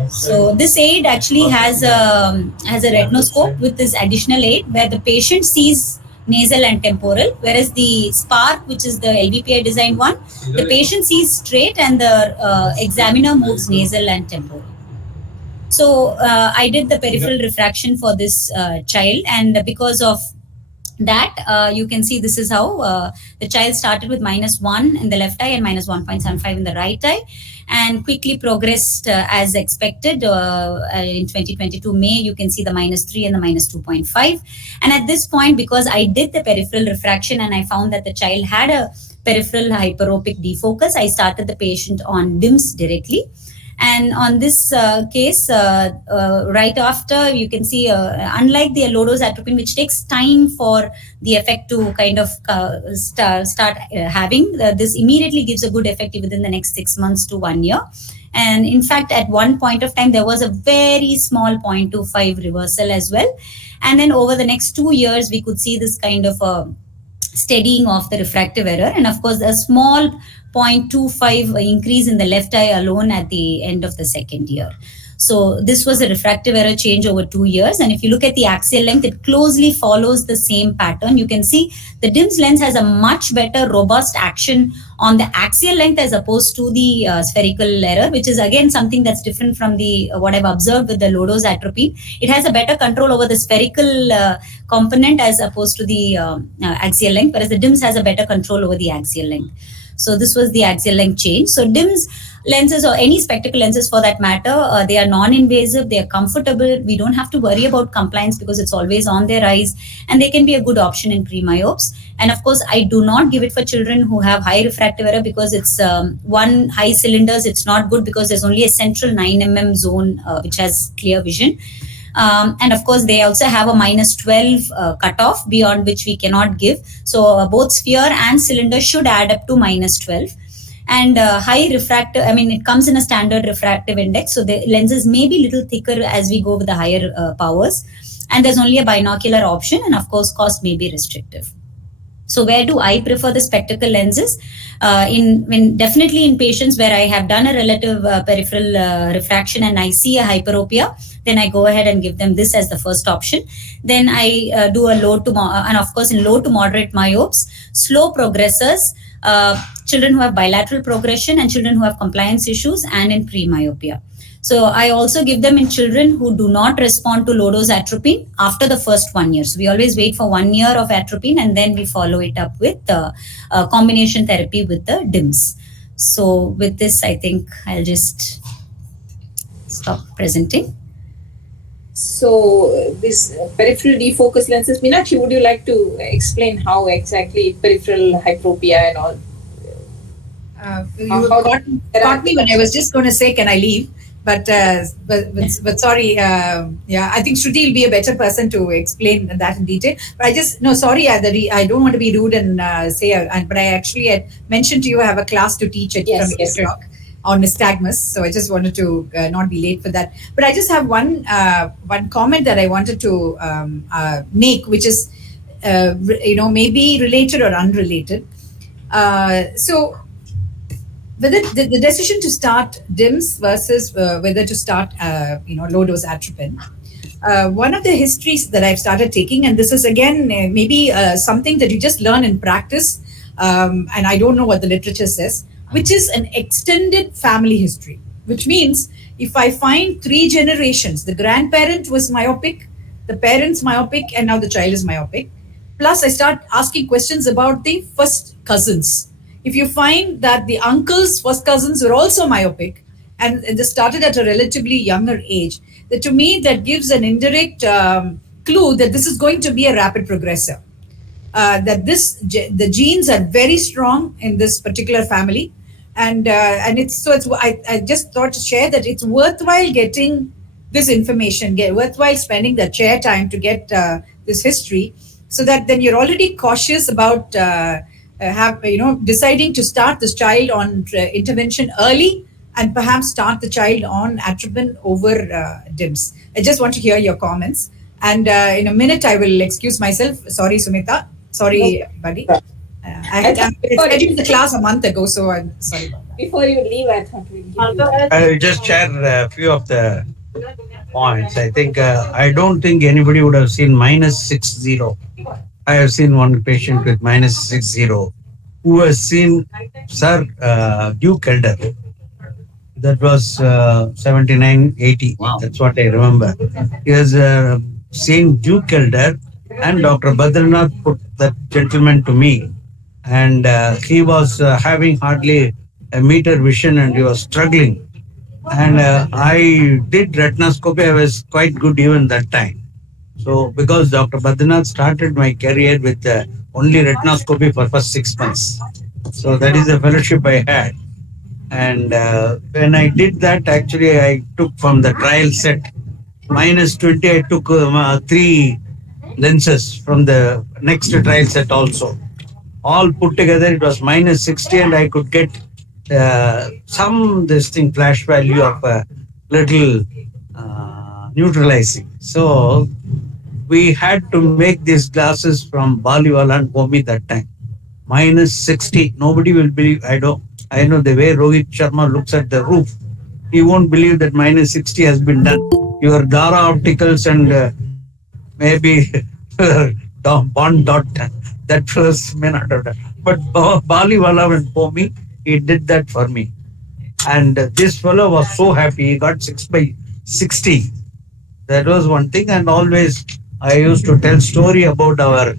So this aid actually has a retinoscope with this additional aid where the patient sees nasal and temporal, whereas the Spark, which is the LVPI designed one, the patient sees straight and the examiner moves nasal and temporal. So I did the peripheral refraction for this child, and because of that, you can see this is how the child started with -1 in the left eye and -1.75 in the right eye, and quickly progressed as expected. In 2022 May, you can see the -3 and the -2.5. And at this point, because I did the peripheral refraction and I found that the child had a peripheral hyperopic defocus, I started the patient on DIMS directly. And on this case, right after, you can see, unlike the low-dose atropine, which takes time for the effect to kind of start having, this immediately gives a good effect within the next 6 months to 1 year. And in fact, at one point of time, there was a very small 0.25 reversal as well. And then over the next 2 years, we could see this kind of steadying of the refractive error. And of course, a small 0.25 increase in the left eye alone at the end of the second year. So this was a refractive error change over 2 years. And if you look at the axial length, it closely follows the same pattern. You can see the DIMS lens has a much better robust action on the axial length as opposed to the spherical error, which is again something that's different from the what I've observed with the low-dose atropine. It has a better control over the spherical component as opposed to the axial length, whereas the DIMS has a better control over the axial length. So this was the axial length change. So DIMS lenses, or any spectacle lenses for that matter, they are non-invasive, they are comfortable. We don't have to worry about compliance because it's always on their eyes, and they can be a good option in pre-myopes. And of course, I do not give it for children who have high refractive error because it's one, high cylinders. It's not good because there's only a central 9 mm zone which has clear vision. And of course, they also have a -12 cutoff beyond which we cannot give. So both sphere and cylinder should add up to -12. And high refractive, I mean, it comes in a standard refractive index. So the lenses may be a little thicker as we go with the higher powers. And there's only a binocular option. And of course, cost may be restrictive. So where do I prefer the spectacle lenses? Definitely in patients where I have done a relative peripheral refraction and I see a hyperopia, then I go ahead and give them this as the first option. Then I do a and of course in low to moderate myopes, slow progressors, children who have bilateral progression and children who have compliance issues, and in pre-myopia. So I also give them in children who do not respond to low-dose atropine after the first 1 year. So we always wait for 1 year of atropine and then we follow it up with combination therapy with the DIMS. So with this, I think I'll just stop presenting. So this peripheral defocus lenses, Meenakshi, would you like to explain how exactly peripheral hyperopia and all? You caught me when I was just going to say, can I leave? But sorry, I think Shruti will be a better person to explain that in detail. But I don't want to be rude and but I actually had mentioned to you I have a class to teach at from 8 o'clock on nystagmus. So I just wanted to not be late for that. But I just have one comment that I wanted to make, which is maybe related or unrelated. So whether the decision to start DIMS versus whether to start low-dose atropine. One of the histories that I've started taking, and this is again maybe something that you just learn in practice, and I don't know what the literature says, which is an extended family history, which means if I find 3 generations, the grandparent was myopic, the parents myopic, and now the child is myopic, plus I start asking questions about the first cousins. If you find that the uncles, first cousins were also myopic and they started at a relatively younger age, that to me, that gives an indirect clue that this is going to be a rapid progressor. That the genes are very strong in this particular family. And I just thought to share that it's worthwhile getting this information, worthwhile spending the chair time to get this history, so that then you're already cautious about deciding to start this child on intervention early and perhaps start the child on atropine over DIMS. I just want to hear your comments. And in a minute, I will excuse myself. Sorry, Sumita. Sorry, everybody. I scheduled the class a month ago, so I'm sorry about that. Before you leave, I thought we'd give you I'll just share a few of the points. I think I don't think anybody would have seen -60. I have seen one patient with -60 who has seen Sir Duke Elder. That was 79, 80. Wow. That's what I remember. He was Saint Duke Elder, and Dr. Badranath put that gentleman to me. And he was having hardly a meter vision and he was struggling. And I did retinoscopy. I was quite good even that time. So, because Dr. Badranath started my career with only retinoscopy for first 6 months. So, that is the fellowship I had. And when I did that, actually, I took from the trial set minus 20, I took three lenses from the next trial set also. All put together, it was minus 60, and I could get some this thing flash value of a little neutralizing. So we had to make these glasses from Baliwala and Homi that time. Minus 60. Nobody will believe. I know the way Rohit Sharma looks at the roof. He won't believe that minus 60 has been done. Your Dara opticals and maybe Bond dot that first may not have done. But Baliwala and Homi, he did that for me. And this fellow was so happy. He got 6 by 60. That was one thing. And always I used to tell story about our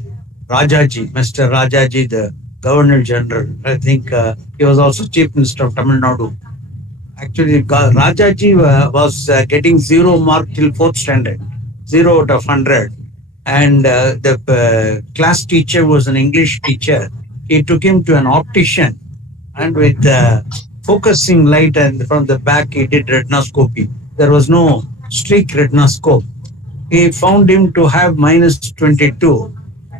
Rajaji, Mr. Rajaji, the Governor General. I think he was also Chief Minister of Tamil Nadu. Actually, Rajaji was getting 0 mark till 4th standard, 0 out of 100. And the class teacher was an English teacher. He took him to an optician, and with focusing light and from the back, he did retinoscopy. There was no streak retinoscope. He found him to have minus 22.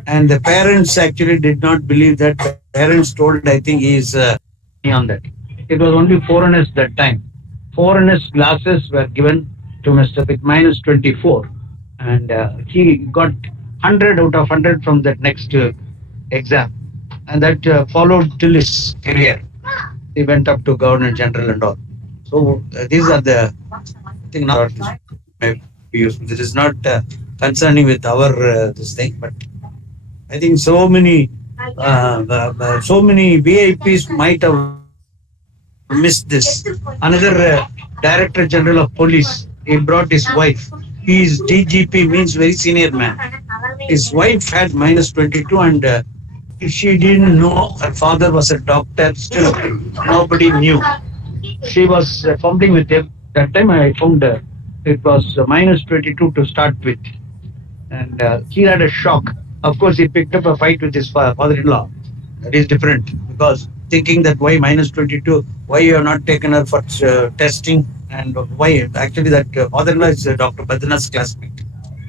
And the parents actually did not believe that. Parents told, I think he is on that. It was only 4NS that time. 4NS glasses were given to Mr. with minus 24. And he got 100 out of 100 from that next exam. And that followed till his career. He went up to Governor General and all. So these are the things now may be useful. This is not concerning with our this thing, but I think so many VIPs might have missed this. Another Director General of Police, he brought his wife. He is DGP, means very senior man. His wife had minus 22 and she didn't know her father was a doctor. Still, nobody knew. She was fumbling with him. That time I found it was minus 22 to start with. And he had a shock. Of course, he picked up a fight with his father-in-law. That is different because thinking that why minus 22, why you have not taken her for testing and why actually that father-in-law is Dr. Badranath's classmate.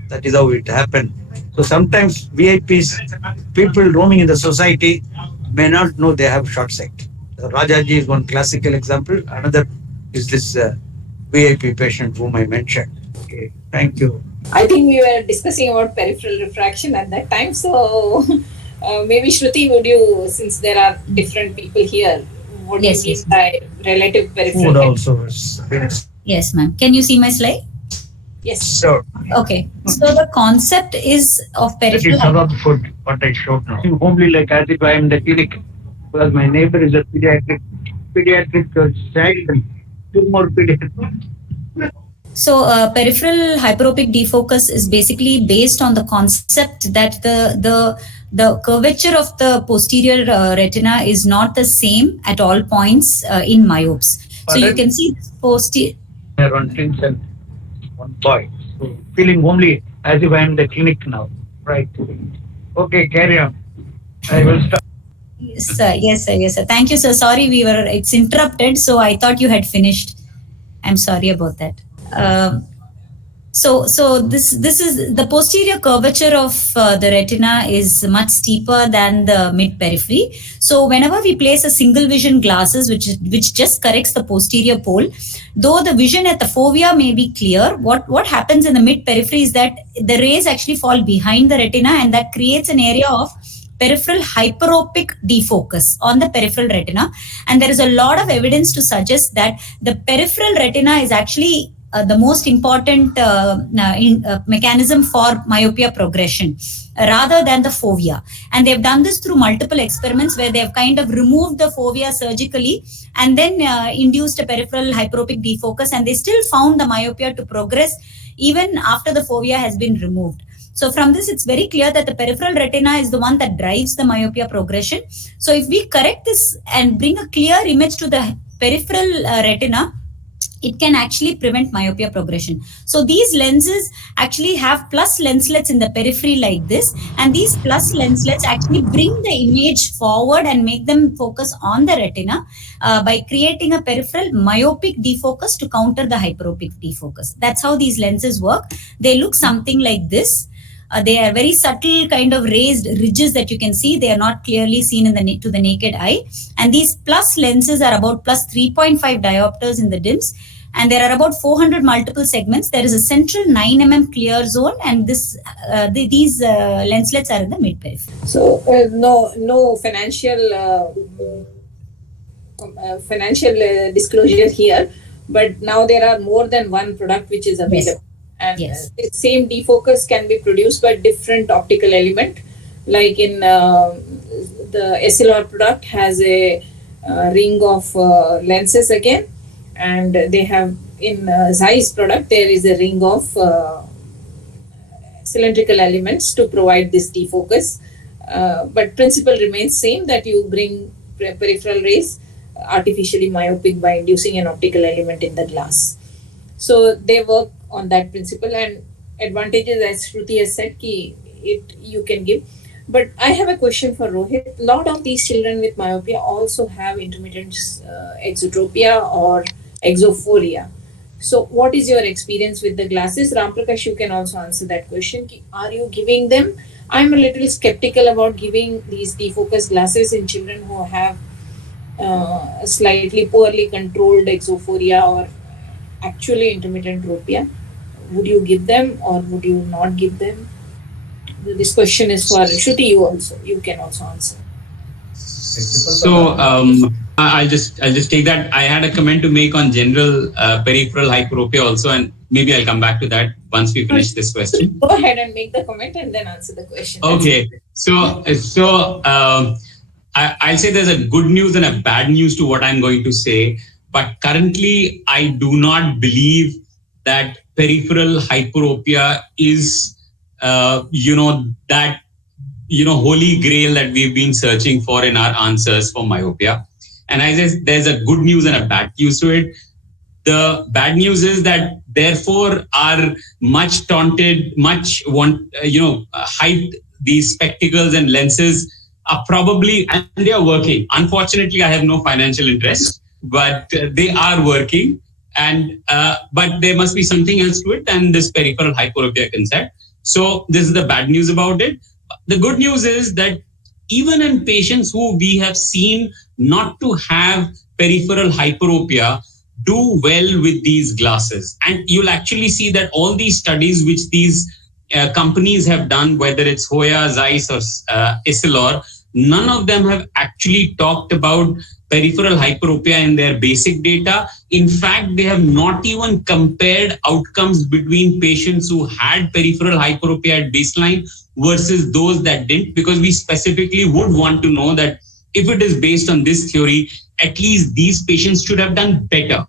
That is how it happened. So sometimes VIPs, people roaming in the society may not know they have short sight. Rajaji is one classical example. Another is this VIP patient whom I mentioned. Okay, thank you. I think we were discussing about peripheral refraction at that time. So maybe Shruti, would you, since there are different people here, what do you mean by relative peripheral? Food also. Yes, ma'am. Can you see my slide? Yes. Sure. Okay. So the concept is of peripheral. It's about food, what I showed now. Homely, like as if I am in the clinic, because my neighbor is a pediatric child and two more pediatric. So peripheral hyperopic defocus is basically based on the concept that the curvature of the posterior retina is not the same at all points in myopes. So you can see posterior. One twins and one boy. So feeling homely as if I am in the clinic now. Right. Okay, carry on. I will start. Yes, sir. Yes, sir. Yes, sir. Thank you, sir. Sorry, it's interrupted. So I thought you had finished. I'm sorry about that. So this is the posterior curvature of the retina is much steeper than the mid periphery. So whenever we place a single vision glasses, which just corrects the posterior pole, though the vision at the fovea may be clear, what happens in the mid periphery is that the rays actually fall behind the retina, and that creates an area of peripheral hyperopic defocus on the peripheral retina. And there is a lot of evidence to suggest that the peripheral retina is actually the most important mechanism for myopia progression rather than the fovea. And they've done this through multiple experiments where they've kind of removed the fovea surgically and then induced a peripheral hyperopic defocus, and they still found the myopia to progress even after the fovea has been removed. So from this, it's very clear that the peripheral retina is the one that drives the myopia progression. So if we correct this and bring a clear image to the peripheral retina, it can actually prevent myopia progression. So these lenses actually have plus lenslets in the periphery like this, and these plus lenslets actually bring the image forward and make them focus on the retina by creating a peripheral myopic defocus to counter the hyperopic defocus. That's how these lenses work. They look something like this. They are very subtle kind of raised ridges that you can see. They are not clearly seen in to the naked eye. And these plus lenses are about plus 3.5 diopters in the DIMS. And there are about 400 multiple segments. There is a central 9 mm clear zone, and these lenslets are in the mid periphery. So no financial disclosure here, but now there are more than one product which is available. Yes. And the same defocus can be produced by different optical element. Like in the SLR product has a ring of lenses again, and they have in Zeiss product there is a ring of cylindrical elements to provide this defocus. But principle remains same, that you bring peripheral rays artificially myopic by inducing an optical element in the glass. So they work on that principle, and advantages, as Shruti has said, you can give. But I have a question for Rohit. A lot of these children with myopia also have intermittent exotropia or exophoria. So what is your experience with the glasses? Ramprakash, you can also answer that question. Are you giving them? I'm a little skeptical about giving these defocus glasses in children who have slightly poorly controlled exophoria or actually intermittent tropia. Would you give them or would you not give them? This question is for Shruti. You can also answer. So I'll just take that. I had a comment to make on general peripheral hyperopia also, and maybe I'll come back to that once we finish this question. Go ahead and make the comment and then answer the question. Okay. So I'll say there's a good news and a bad news to what I'm going to say. But currently, I do not believe that peripheral hyperopia is, that holy grail that we've been searching for in our answers for myopia. And I guess there's a good news and a bad news to it. The bad news is that therefore our much taunted, hyped these spectacles and lenses are probably, and they are working. Unfortunately, I have no financial interest, but they are working. And but there must be something else to it than this peripheral hyperopia concept. So this is the bad news about it. The good news is that even in patients who we have seen not to have peripheral hyperopia do well with these glasses. And you'll actually see that all these studies which these companies have done, whether it's Hoya, Zeiss or Essilor, none of them have actually talked about peripheral hyperopia in their basic data. In fact, they have not even compared outcomes between patients who had peripheral hyperopia at baseline versus those that didn't, because we specifically would want to know that if it is based on this theory, at least these patients should have done better.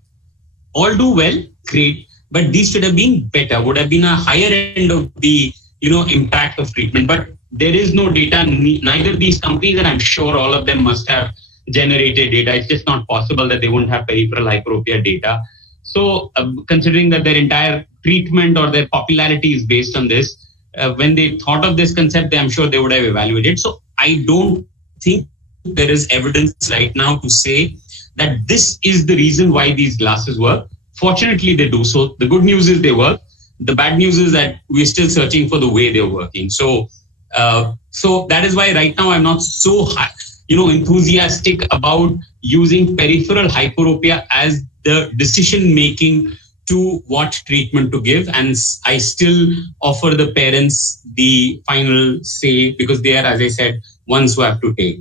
All do well, great, but these should have been better, would have been a higher end of the impact of treatment. But there is no data, neither these companies, and I'm sure all of them must have generated data. It's just not possible that they won't have peripheral hyperopia data. So considering that their entire treatment or their popularity is based on this, when they thought of this concept, I'm sure they would have evaluated. So I don't think there is evidence right now to say that this is the reason why these glasses work. Fortunately, they do. So the good news is they work. The bad news is that we're still searching for the way they're working. So that is why right now I'm not so enthusiastic about using peripheral hyperopia as the decision making to what treatment to give. And I still offer the parents the final say, because they are, as I said, ones who have to take.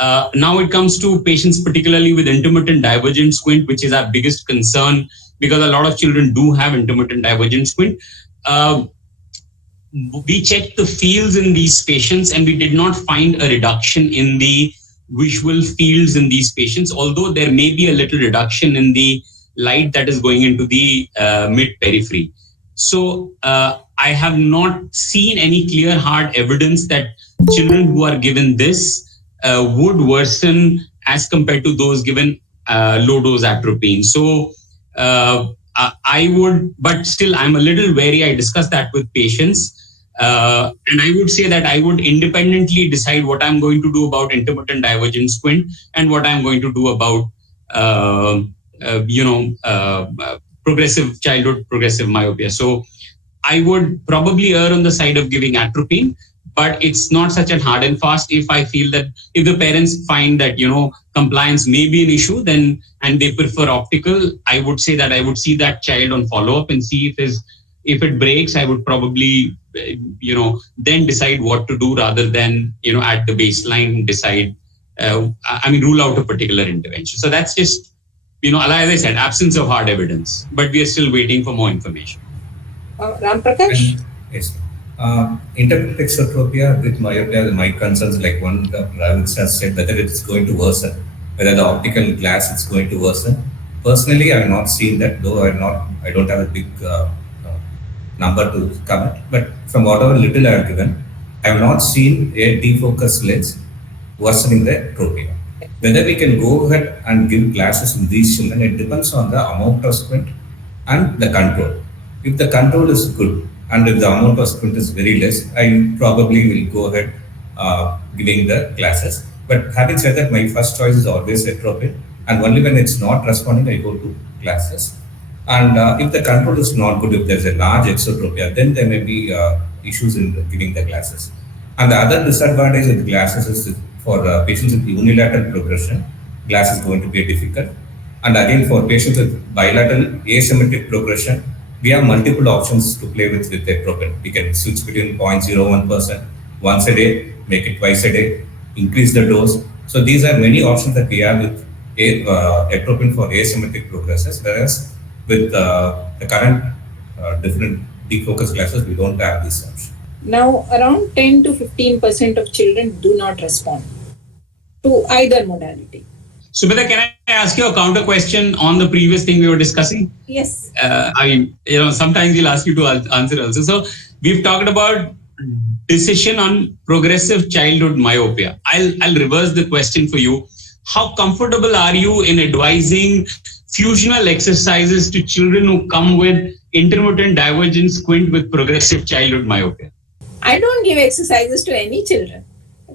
Now it comes to patients, particularly with intermittent divergent squint, which is our biggest concern because a lot of children do have intermittent divergent squint. We checked the fields in these patients and we did not find a reduction in the visual fields in these patients, although there may be a little reduction in the light that is going into the mid periphery. So I have not seen any clear hard evidence that children who are given this would worsen as compared to those given low dose atropine. So I would, but still I'm a little wary. I discussed that with patients. And I would say that I would independently decide what I'm going to do about intermittent divergent squint and what I'm going to do about, progressive childhood progressive myopia. So I would probably err on the side of giving atropine, but it's not such a hard and fast. If I feel that if the parents find that, compliance may be an issue, then, and they prefer optical, I would say that I would see that child on follow-up and see if it breaks, I would probably, then decide what to do rather than, at the baseline decide, rule out a particular intervention. So that's just, as I said, absence of hard evidence, but we are still waiting for more information. Ram Prakash? Yes. Intermittent exotropia with myopia, my concerns, like one Ravitz has said, whether it's going to worsen, whether the optical glass is going to worsen. Personally, I have not seen that, though I don't have a big number to comment, but from whatever little I have given, I have not seen a defocused lens worsening the tropia. Whether we can go ahead and give glasses in these children, it depends on the amount of squint and the control. If the control is good and if the amount of squint is very less, I probably will go ahead giving the glasses. But having said that, my first choice is always atropine, and only when it's not responding, I go to glasses. And if the control is not good, if there's a large exotropia, then there may be issues in giving the glasses. And the other disadvantage of the glasses is for patients with unilateral progression, glass is going to be difficult. And again, for patients with bilateral asymmetric progression, we have multiple options to play with atropine. We can switch between 0.01% once a day, make it twice a day, increase the dose. So these are many options that we have with atropine for asymmetric progresses, whereas with the current different defocus glasses, we don't have this option. Now, around 10 to 15% of children do not respond to either modality. Subhita, can I ask you a counter question on the previous thing we were discussing? Yes. Sometimes we'll ask you to answer also. So we've talked about decision on progressive childhood myopia. I'll reverse the question for you. How comfortable are you in advising fusional exercises to children who come with intermittent divergent squint with progressive childhood myopia? I don't give exercises to any children.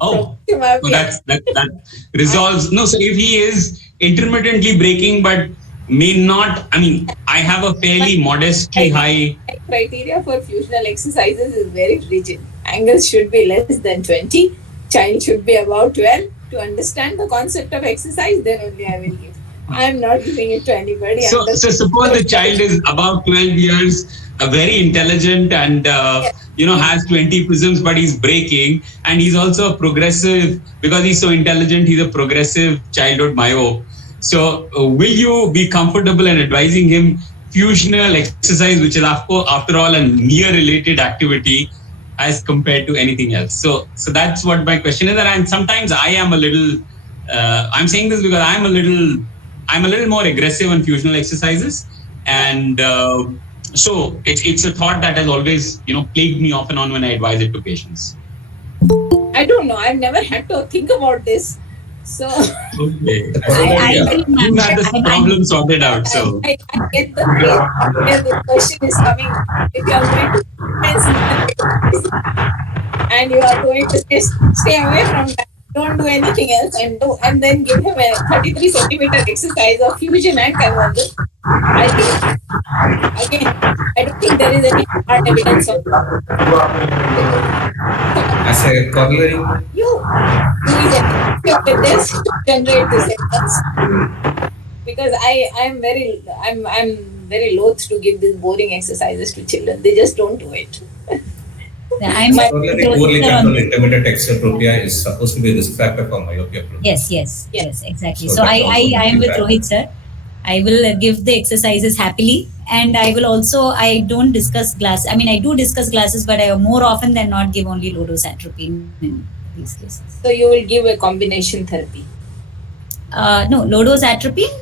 Oh, so that resolves. No, so if he is intermittently breaking but may not, I have a fairly modestly high criteria for fusional exercises is very rigid. Angles should be less than 20. Child should be about 12. To understand the concept of exercise, then only I will give. I am not giving it to anybody. So suppose the child is about 12 years, very intelligent and has 20 prisms, but he's breaking, and he's also a progressive, because he's so intelligent, he's a progressive childhood myope. So will you be comfortable in advising him fusional exercise, which is after all a near related activity as compared to anything else? So that's what my question is. And sometimes I am a little, I'm saying this because I'm a little more aggressive on fusional exercises. And so it's a thought that has always, plagued me off and on when I advise it to patients. I don't know. I've never had to think about this. So okay. You had this problem sorted out. So I get the place where the question is coming. If you are going to and you are going to just stay away from that, don't do anything else, and then give him a 33 centimeter exercise of fusion and convergence. I think, again, I don't think there is any hard evidence of that. As a corollary, You with this to generate this evidence. Because I'm very loath to give these boring exercises to children. They just don't do it. poorly controlled intermittent exotropia is supposed to be a risk factor for myopia. Yes, exactly. So So I that's also am with feedback. Rohit sir. I will give the exercises happily, and I will also, I don't discuss glass. I mean, I do discuss glasses, but I more often than not give only low dose atropine in these cases. So you will give a combination therapy. No, low dose atropine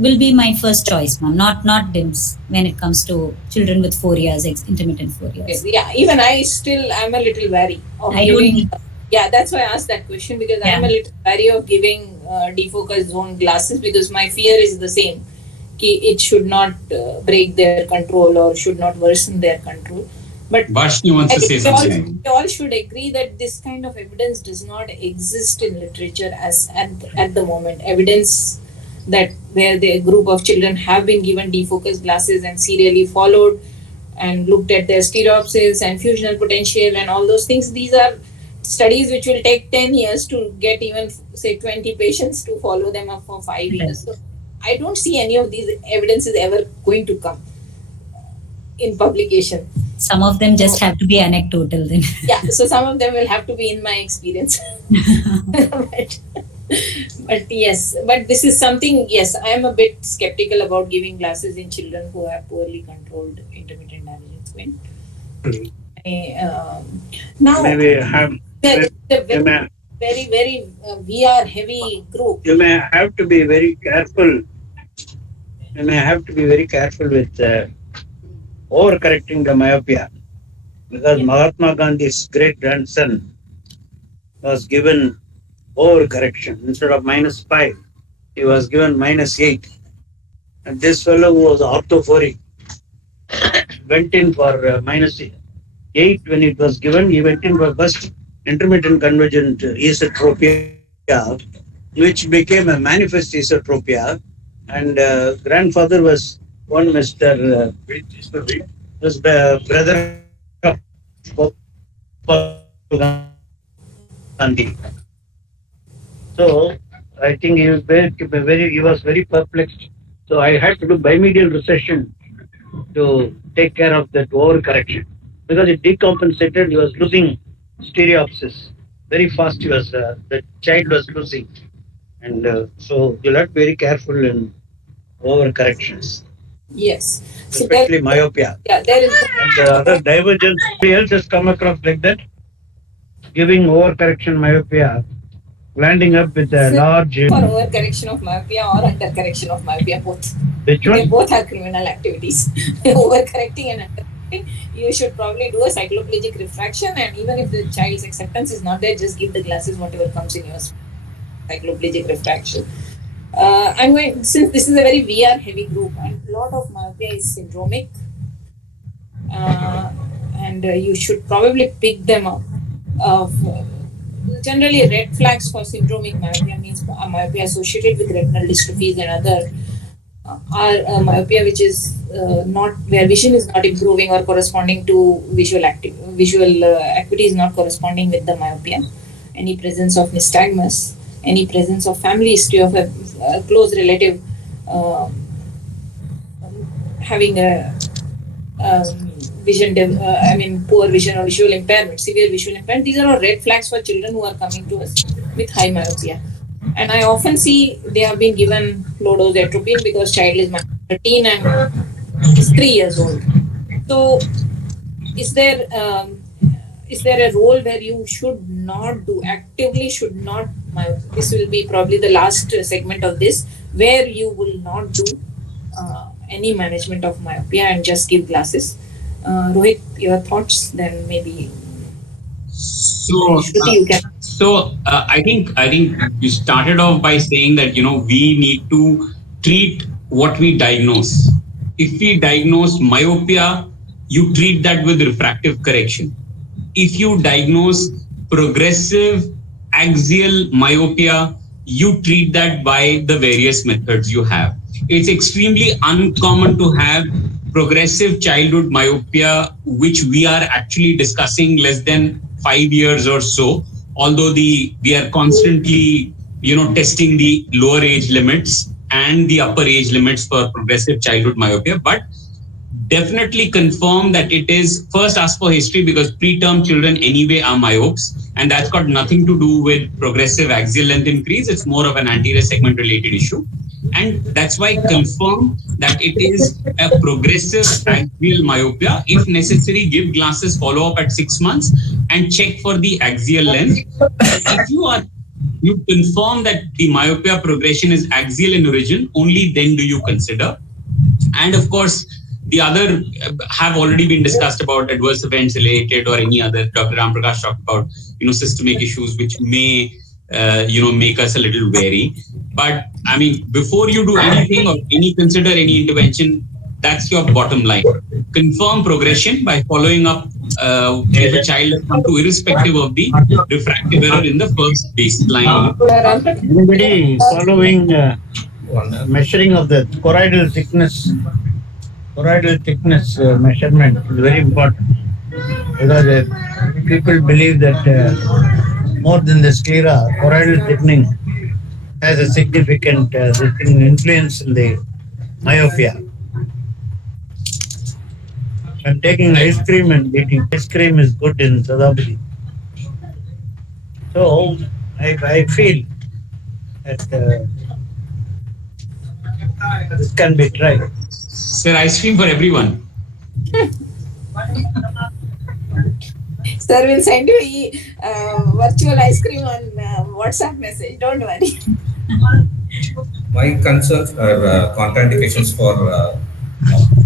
will be my first choice, ma'am. Not DIMS when it comes to children with 4 years, intermittent 4 years. Yeah, even I'm a little wary of I giving. don't need. Yeah, that's why I asked that question, because I'm a little wary of giving defocus zone glasses, because my fear is the same. It should not break their control or should not worsen their control. But Vashni wants to say something. we all should agree that this kind of evidence does not exist in literature as at the moment. Evidence that where the group of children have been given defocus glasses and serially followed and looked at their stereopsis and fusional potential and all those things. These are studies which will take 10 years to get even, say, 20 patients to follow them up for 5 years. So I don't see any of these evidences ever going to come in publication. Some of them just have to be anecdotal then. Yeah, so some of them will have to be in my experience. but yes, but this is something, yes, I am a bit skeptical about giving glasses in children who have poorly controlled intermittent divergence pain. Now, Maybe have it's a very VR heavy group. you may have to be very careful. You may have to be very careful with overcorrecting the myopia, because Mahatma Gandhi's great grandson was given overcorrection. Instead of -5, he was given -8. And this fellow who was orthophoric went in for -8 when it was given. He went in for first intermittent convergent esotropia, which became a manifest esotropia. And grandfather was one Mr. Was brother of Gandhi. So I think he was very perplexed. So I had to do bimedial recession to take care of that overcorrection, because it decompensated. He was losing stereopsis very fast. The child was losing, and so you'll have to be very careful in overcorrections. Yes. So Especially myopia. Yeah, there is. And the other divergence, somebody else has come across like that, giving overcorrection myopia, landing up with a large. For overcorrection of myopia or undercorrection of myopia, both. Which They one? both are criminal activities. Overcorrecting and undercorrecting. You should probably do a cycloplegic refraction, and even if the child's acceptance is not there, just give the glasses whatever comes in your cycloplegic refraction. I'm going, since this is a very VR heavy group and a lot of myopia is syndromic, and you should probably pick them up. Generally, red flags for syndromic myopia means myopia associated with retinal dystrophies and other are myopia which is not where vision is not improving or corresponding to visual acuity is not corresponding with the myopia. Any presence of nystagmus, any presence of family history of a close relative having a poor vision or visual impairment, severe visual impairment. These are all red flags for children who are coming to us with high myopia. And I often see they have been given low dose atropine because child is 13 and is 3 years old. So, is there a role where you should not do actively should not? This will be probably the last segment of this, where you will not do any management of myopia and just give glasses. Rohit, your thoughts? Then maybe. So, Shruti, you can. I think you started off by saying that we need to treat what we diagnose. If we diagnose myopia, you treat that with refractive correction. If you diagnose progressive axial myopia, you treat that by the various methods you have. It's extremely uncommon to have progressive childhood myopia, which we are actually discussing less than 5 years or so, although we are constantly testing the lower age limits and the upper age limits for progressive childhood myopia. But definitely confirm that it is, first ask for history, because preterm children anyway are myopes, and that's got nothing to do with progressive axial length increase. It's more of an anterior segment related issue. and that's why confirm that it is a progressive axial myopia. If necessary, give glasses, follow up at 6 months, and check for the axial length. And if you confirm that the myopia progression is axial in origin, only then do you consider. And of course, the other have already been discussed about adverse events related or any other. Dr. Ram Prakash talked about systemic issues which may make us a little wary. But I mean, before you do anything or consider any intervention, that's your bottom line. Confirm progression by following up if a child has come to, irrespective of the refractive error in the first baseline. Anybody following measuring of the choroidal thickness measurement is very important, because people believe that more than the sclera, choroidal thickening has a significant influence in the myopia. And taking ice cream and eating ice cream is good in Sadabadi. So I feel that this can be tried. Sir, ice cream for everyone. Sir will send you virtual ice cream on WhatsApp message. Don't worry. My concerns are contraindications for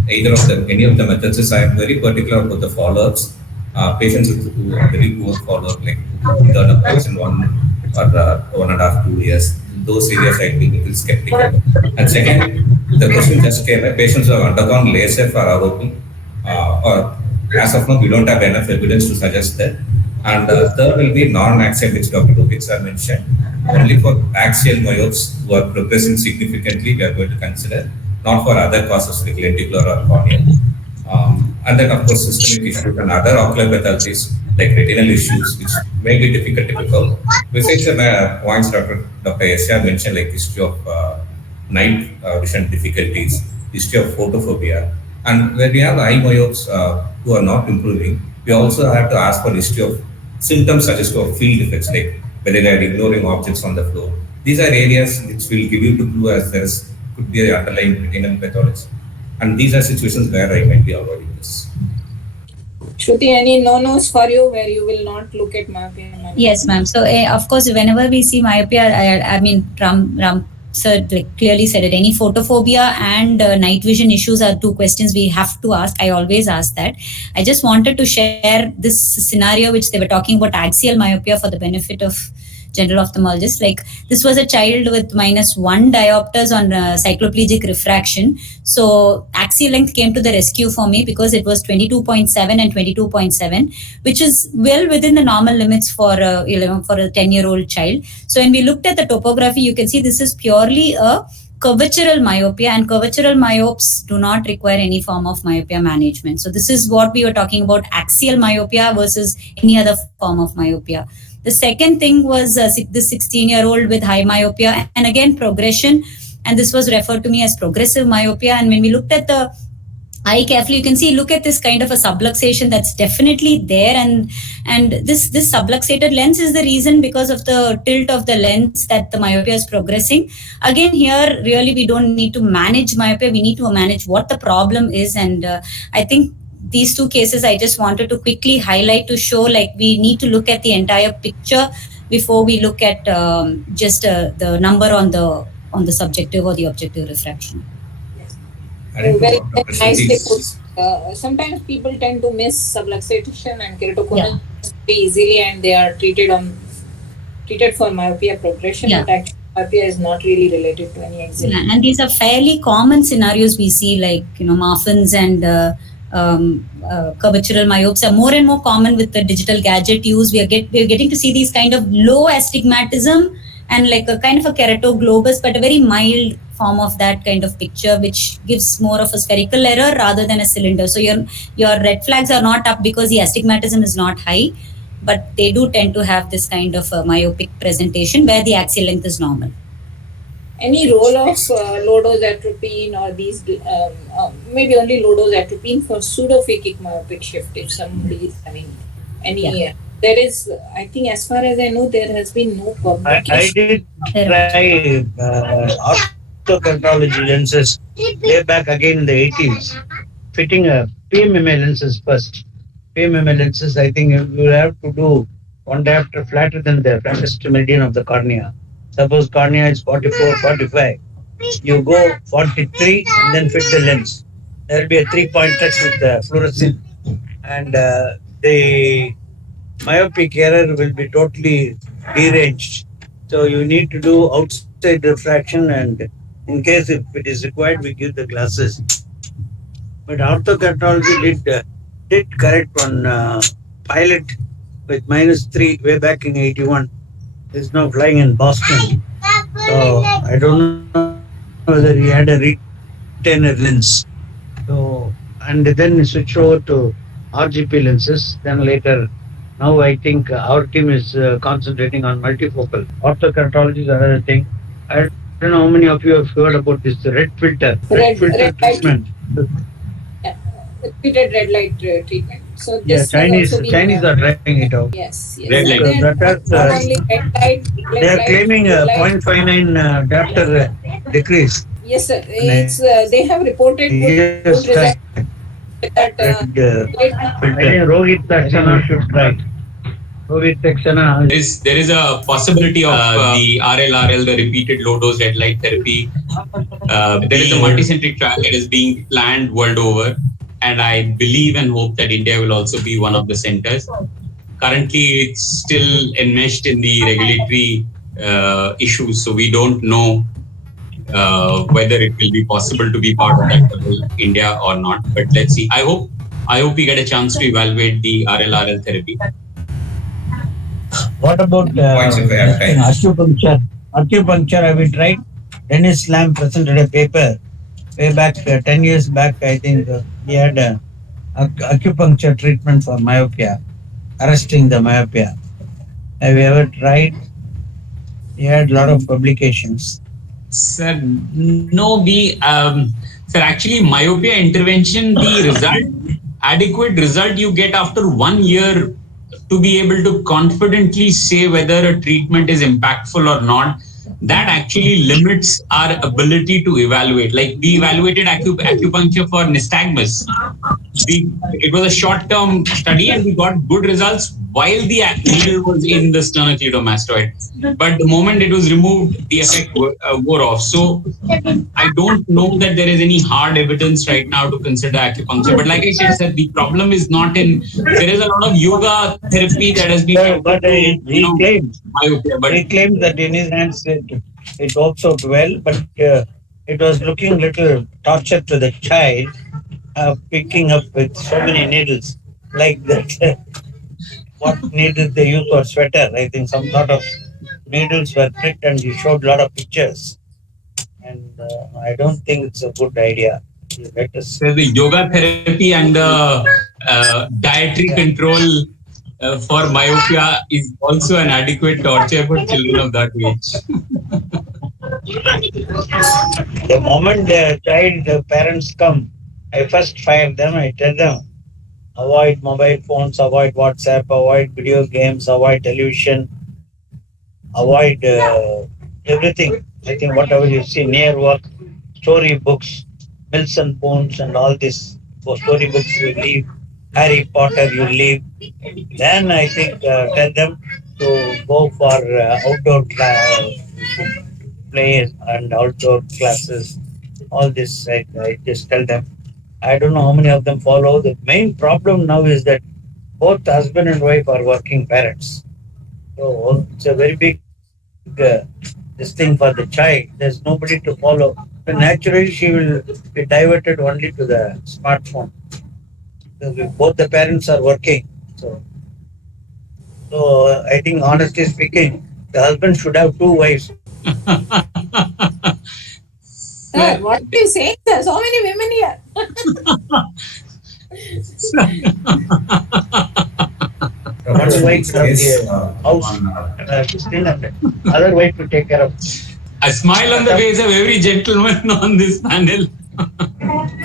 either of them, any of the methods. Is I am very particular about the follow-ups. Patients who are very poor follow-up, like who turn up twice in 1.5, 2 years. Those areas I think it is skeptical. And second, the question just came: patients who have undergone laser for ROP, or as of now we don't have enough evidence to suggest that. And third will be non-axial, which Dr. Lopez mentioned. Only for axial myopes who are progressing significantly, we are going to consider, not for other causes like lenticular or corneal. And then, of course, systemic issues and other ocular pathologies like retinal issues, which may be difficult to pick out. Besides the points Dr. Yasha mentioned, like history of night vision difficulties, history of photophobia, and when we have eye myopes who are not improving, we also have to ask for history of symptoms suggestive of field effects, like whether they are ignoring objects on the floor. These are areas which will give you to clue as there could be an underlying retinal pathology. And these are situations where I might be avoiding this. Shruti, any no-nos for you where you will not look at myopia? Yes, ma'am. So, of course, whenever we see myopia, I mean, Ram sir clearly said it. Any photophobia and night vision issues are two questions we have to ask. I always ask that. I just wanted to share this scenario which they were talking about, axial myopia, for the benefit of general ophthalmologist. Like, this was a child with -1 diopters on cycloplegic refraction. So axial length came to the rescue for me because it was 22.7 and 22.7, which is well within the normal limits for for a 10-year-old child. So when we looked at the topography, you can see this is purely a curvatural myopia, and curvatural myopes do not require any form of myopia management. So this is what we were talking about, axial myopia versus any other form of myopia. The second thing was this 16-year-old with high myopia, and again progression, and this was referred to me as progressive myopia. And when we looked at the eye carefully, you can see, look at this kind of a subluxation that's definitely there, and this subluxated lens is the reason, because of the tilt of the lens, that the myopia is progressing. Again, here really we don't need to manage myopia, we need to manage what the problem is. And I think these two cases I just wanted to quickly highlight to show, like, we need to look at the entire picture before we look at just the number on the subjective or the objective refraction. Very nicely put. Sometimes people tend to miss subluxation and keratoconus very easily, and they are treated for myopia progression, but actually myopia is not really related to any axial. And these are fairly common scenarios we see, like Marfan's and curvatural myopes are more and more common with the digital gadget use. We are getting to see these kind of low astigmatism and like a kind of a keratoglobus, but a very mild form of that kind of picture, which gives more of a spherical error rather than a cylinder. So your red flags are not up because the astigmatism is not high, but they do tend to have this kind of a myopic presentation where the axial length is normal. Any role of low-dose atropine or these, maybe only low-dose atropine for pseudophakic myopic shift, if somebody is having any... There is, I think, as far as I know, there has been no publication. I did try orthocartology lenses way back again in the 80s, fitting a PMMA lenses first. PMMA lenses, I think you will have to do one diopter flatter than the flattest meridian of the cornea. Suppose cornea is 44, 45. You go 43 and then fit the lens. There will be a 3-point touch with the fluorescent, and the myopic error will be totally deranged. So you need to do outside refraction, and in case if it is required, we give the glasses. But orthocartology did correct one pilot with -3 way back in 81. Is now flying in Boston. So I don't know whether he had a retainer lens. So and then switch over to RGP lenses. Then later, now I think our team is concentrating on multifocal. Orthocartology is another thing. I don't know how many of you have heard about this red filter Red treatment. light, yeah, repeated red light treatment. So Yeah, this has also been Chinese are trying it out. yes, yes. Red And light. then That has, not only red light, they are light, claiming blue a light. 0.59 diopter decrease. Yes, sir. In a It's they have reported year's good results time. with that Red light. filter. I think Rohit Saxena should try. Rohit Saxena. There is a possibility of the RLRL, the repeated low dose red light therapy. There is a multicentric trial that is being planned world over, and I believe and hope that India will also be one of the centers. Currently, it's still enmeshed in the regulatory issues, so we don't know whether it will be possible to be part of that India or not. But let's see. I hope we get a chance to evaluate the RLRL therapy. What about Points if I have time. acupuncture? Acupuncture, have we tried? Dennis Lamb presented a paper way back 10 years back. I think he had acupuncture treatment for myopia, arresting the myopia. Have you ever tried? He had a lot of publications. Sir, no, sir, actually, myopia intervention, the adequate result you get after 1 year to be able to confidently say whether a treatment is impactful or not, that actually limits our ability to evaluate. Like we evaluated acupuncture for nystagmus. It was a short-term study and we got good results while the needle was in the sternocleidomastoid. But the moment it was removed, the effect wore off. So I don't know that there is any hard evidence right now to consider acupuncture. But like I said, sir, the problem is not in. There is a lot of yoga therapy that has been. But he claims that in his hands it works out well, but it was looking little torture to the child, picking up with so many needles like that. What needles they use for sweater? I think some sort of needles were pricked, and he showed a lot of pictures. And I don't think it's a good idea. Let us. So the yoga therapy and the dietary control for myopia is also an adequate torture for children of that age. The moment the parents come, I first fire them. I tell them, avoid mobile phones, avoid WhatsApp, avoid video games, avoid television, avoid everything. I think whatever you see near work, story books, Mills and Bones and all this. For story books you leave, Harry Potter you leave. Then I think tell them to go for outdoor play and outdoor classes. All this I just tell them. I don't know how many of them follow. The main problem now is that both husband and wife are working parents. So it's a very big this thing for the child. There's nobody to follow. So naturally, she will be diverted only to the smartphone. So both the parents are working. So I think, honestly speaking, the husband should have 2 wives. Sir, what are you saying? There's so many women here. One wife to have the house, other wife to take care of. A smile on the face of every gentleman on this panel.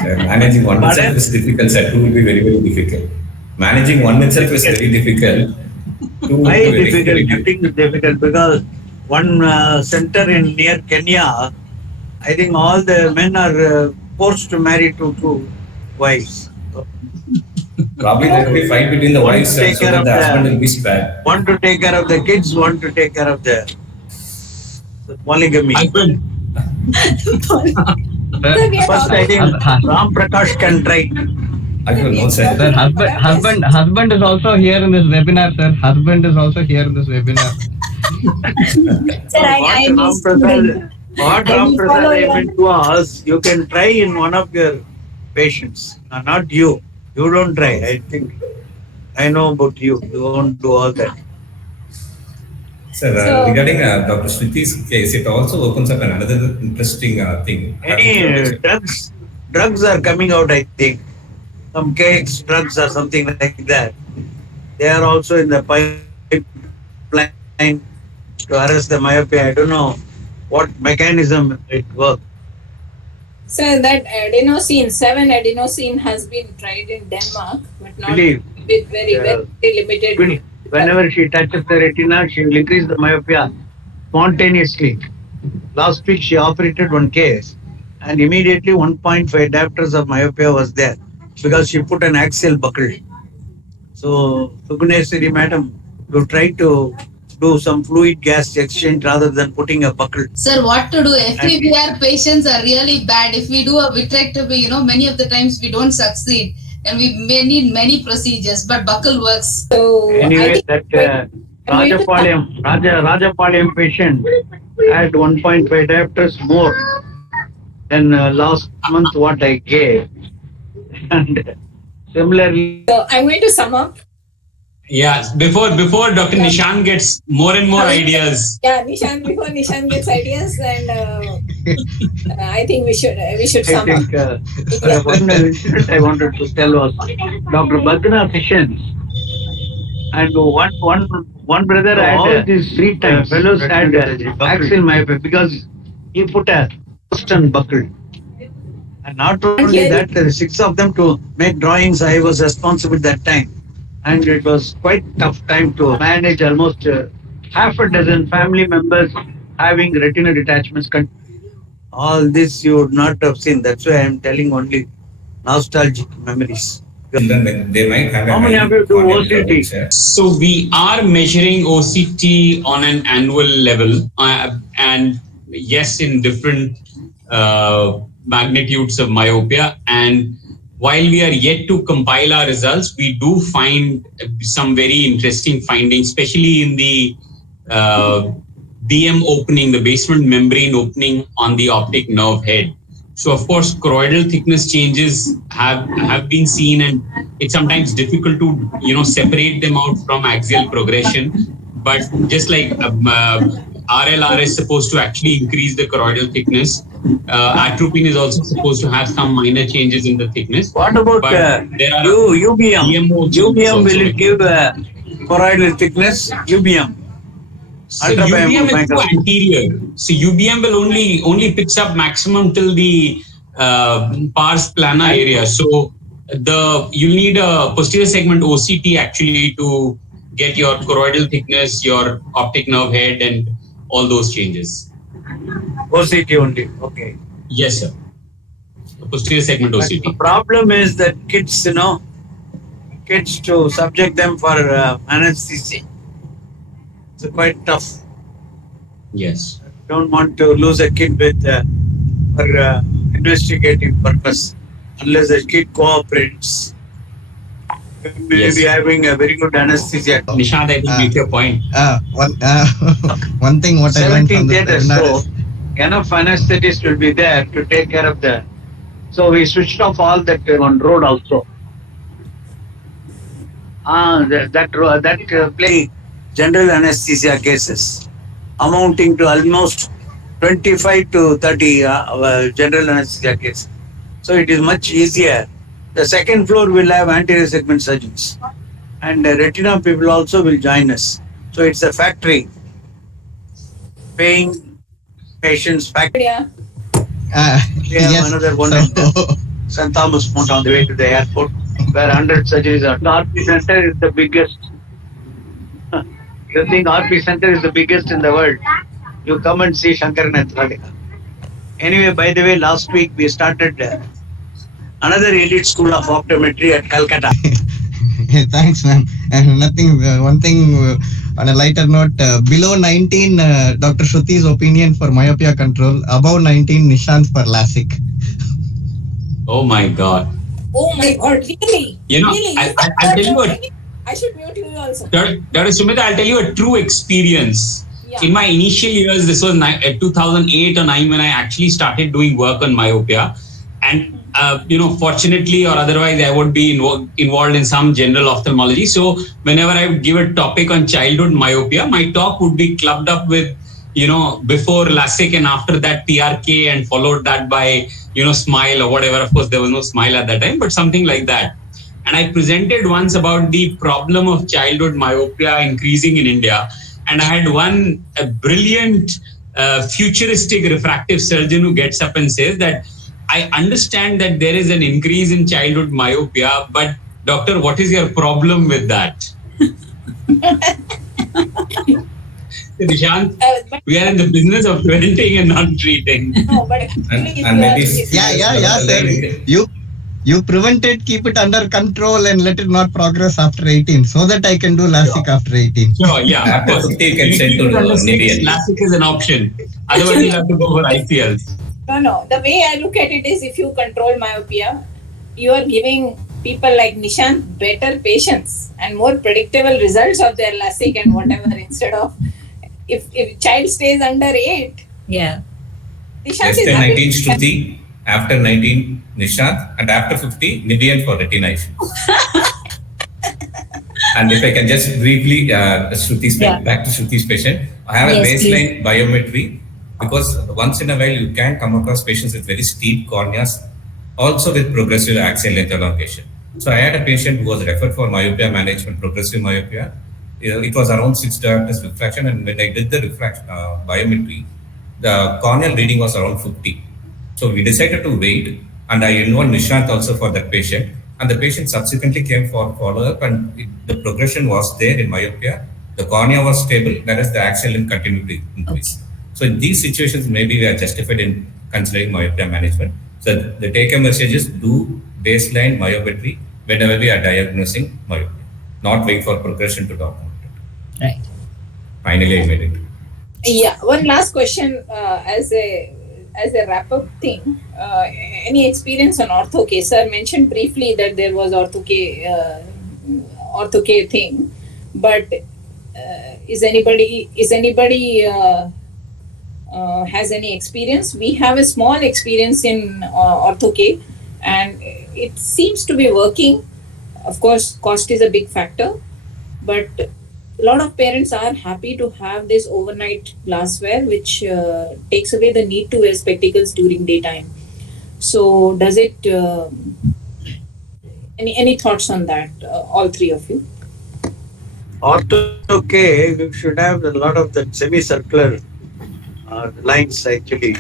Managing one itself is difficult, sir. Two will be very, very difficult. Managing one itself is very difficult. Two will Why be difficult? very I think it's difficult because one center in near Kenya, I think all the men are forced to marry two wives. So Probably there will be fight between the one to wives, and take so care that of the husband will be the spared. one to take care of the kids, one to take care of the polygamy. Husband. Sir, we are First, I talking. think Ram Prakash can try. I don't know, sir. Sir, husband is also here in this webinar, sir. Husband is also here in this webinar. Sir, I What missed Ram the- What I Ram will Prasad follow I your- meant to ask, you can try in one of your patients, not you. You don't try. I think I know about you. You won't do all that. Sir, So- regarding Dr. Shriti's case, it also opens up another interesting thing. Any drugs are coming out, I think. Some cakes, drugs or something like that. They are also in the pipeline to arrest the myopia. I don't know what mechanism it works. So that adenosine, 7-adenosine has been tried in Denmark, but not Believe. with very limited. Whenever she touches the retina, she will increase the myopia spontaneously. Last week, she operated one case, and immediately 1.5 diopters of myopia was there because she put an axial buckle. So, Suguneswari madam, you try to do some fluid gas exchange rather than putting a buckle. Sir, what to do? FPBR patients are really bad. If we do a vitrectomy, many of the times we don't succeed and we may need many procedures, but buckle works. So I Anyway, think that Rajapalayam patient had 1.5 diopters more than last month what I gave. And similarly, so I'm going to sum up. Yeah, before Dr. Nishan gets more and more ideas. Yeah, before Nishan gets ideas, and I think we should I sum up. think one incident I wanted to tell was Dr. Badna Sessions. And one brother had all these 3 times fellows had axial myopia because he put a Boston buckle. And not only that, 6 of them to make drawings. I was responsible that time, and it was quite tough time to manage almost half a dozen family members having retina detachments. All this you would not have seen. That's why I am telling only nostalgic memories. Children, they might have How many of you do OCT? So we are measuring OCT on an annual level, and yes, in different magnitudes of myopia. And while we are yet to compile our results, we do find some very interesting findings, especially in the BM opening, the basement membrane opening on the optic nerve head. So of course, choroidal thickness changes have been seen, and it's sometimes difficult to separate them out from axial progression. But just like RLR is supposed to actually increase the choroidal thickness, atropine is also supposed to have some minor changes in the thickness. What about there are UBM? UBM will also. give choroidal thickness. UBM. So UBM is too anterior. So UBM will only picks up maximum till the pars plana area. So you'll need a posterior segment OCT actually to get your choroidal thickness, your optic nerve head, and all those changes. OCT only. Okay. Yes, sir. Posterior segment But OCT. the problem is that kids to subject them for anesthesia. It's quite tough. Yes. Don't want to lose a kid with for investigative purpose unless the kid cooperates. We will be having a very good anesthesia. Nishant, I think your point. One thing what I learned 17 from the theaters, webinar so is enough anesthetists will be there to take care of the. So we switched off all that on road also. That play general anesthesia cases amounting to almost 25 to 30 general anesthesia cases. So it is much easier. The second floor will have anterior segment surgeons, and retina people also will join us. So it's a factory. Paying patients factory. Yeah. We have yes. another one So- at St. Thomas Mount on the way to the airport, where 100 surgeries are. The RP center is the biggest. You think RP center is the biggest in the world? You come and see Shankar Netradika. Anyway, by the way, last week we started another elite school of optometry at Calcutta. Thanks, ma'am. And nothing. One thing on a lighter note. Below 19, Dr. Shruti's opinion for myopia control. Above 19, Nishant for LASIK. Oh my God. Oh my God, really? You know, Really? I'll tell you what. I should mute you also. Dr. Sumita, I'll tell you a true experience. Yeah. In my initial years, this was 2008 or 9 when I actually started doing work on myopia. And, fortunately or otherwise, I would be involved in some general ophthalmology. So whenever I would give a topic on childhood myopia, my talk would be clubbed up with, before LASIK and after that PRK, and followed that by, SMILE or whatever. Of course, there was no SMILE at that time, but something like that. And I presented once about the problem of childhood myopia increasing in India. And I had a brilliant futuristic refractive surgeon who gets up and says that, I understand that there is an increase in childhood myopia, but doctor, what is your problem with that? Nishant, we are in the business of preventing and not treating. No, but And maybe Sir. You prevent it, keep it under control, and let it not progress after 18, so that I can do LASIK after 18. Sure, yeah. After 50, you can send to Nidian. LASIK is an option. Otherwise, you have to go for ICLs. No. The way I look at it is, if you control myopia, you are giving people like Nishant better patience and more predictable results of their LASIK and whatever, instead of if child stays under 8. Yeah. Nishant Less is than happy. 19 Shruti, after 19 Nishant, and after 50 Nidian for retina issues. And if I can just briefly, back to Shruti's patient, I have a baseline biometry, because once in a while you can come across patients with very steep corneas, also with progressive axial length elongation. So I had a patient who was referred for myopia management, progressive myopia. It was around 6 diopters refraction, and when I did the biometry, the corneal reading was around 50. So we decided to wait, and I involved Nishant also for that patient. And the patient subsequently came for follow-up, and the progression was there in myopia. The cornea was stable, whereas the axial length continued to increase. So in these situations, maybe we are justified in considering myopia management. So the take-home message is, do baseline myometry whenever we are diagnosing myopia, not wait for progression to document it. Right. Finally, I made it. Yeah. One last question as a wrap-up thing. Any experience on ortho K? Sir mentioned briefly that there was ortho K thing, but is anybody has any experience? We have a small experience in ortho K, and it seems to be working. Of course, cost is a big factor, but a lot of parents are happy to have this overnight glassware, which takes away the need to wear spectacles during daytime. So does it, any thoughts on that, all three of you? Ortho K, you should have a lot of the semicircular lines, actually.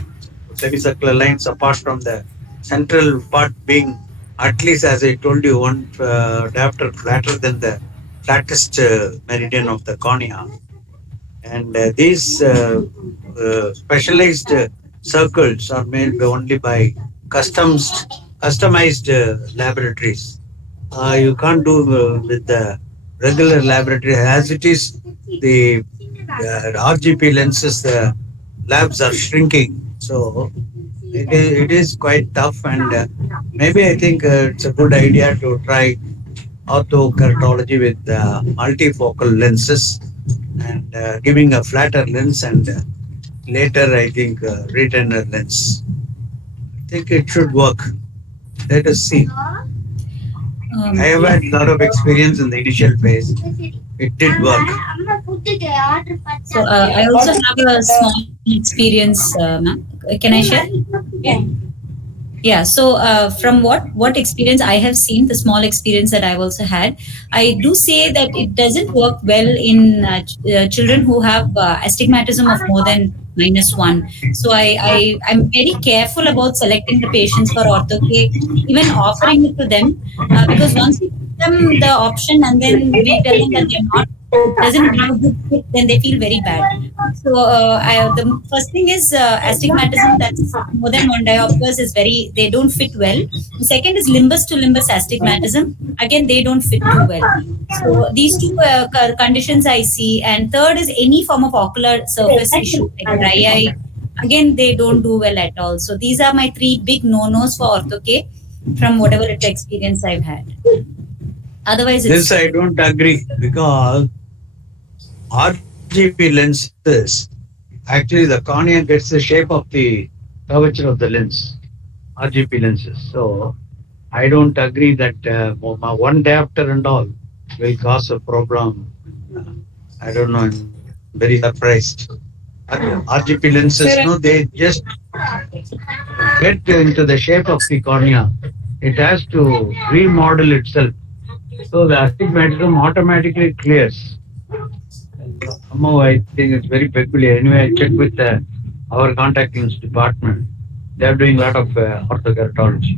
Semicircular lines, apart from the central part being, at least as I told you, one diopter flatter than the flattest meridian of the cornea. And these specialized circles are made only by customized laboratories. You can't do with the regular laboratory. As it is, the RGP lenses, the labs are shrinking. So it is quite tough, and maybe I think it's a good idea to try orthokeratology with multifocal lenses, and giving a flatter lens, and later I think retainer lens. I think it should work. Let us see. I have had a lot of experience in the initial phase. It did work. So I also have a small experience, ma'am. Can I share? Yeah. Yeah, so from what experience I have seen, the small experience that I've also had, I do say that it doesn't work well in children who have astigmatism of more than -1. So I'm very careful about selecting the patients for ortho K, even offering it to them, because once we give them the option and then we tell them that they're not it doesn't have a good fit, then they feel very bad. So the first thing is astigmatism. That's more than one diopters is very, they don't fit well. The second is limbus to limbus astigmatism. Again, they don't fit too well. So these two conditions I see. And third is any form of ocular surface issue like dry eye. Again, they don't do well at all. So these are my three big no-nos for ortho K from whatever experience I've had. Otherwise, it's This I don't agree because RGB lenses, actually the cornea gets the shape of the curvature of the lens, RGB lenses. So I don't agree that one diopter and all will cause a problem. I don't know. I'm very surprised. RGB lenses, no, they just get into the shape of the cornea. It has to remodel itself. So the astigmatism automatically clears. Somehow I think it's very peculiar. Anyway, I checked with our contact lens department. They are doing a lot of orthokeratology.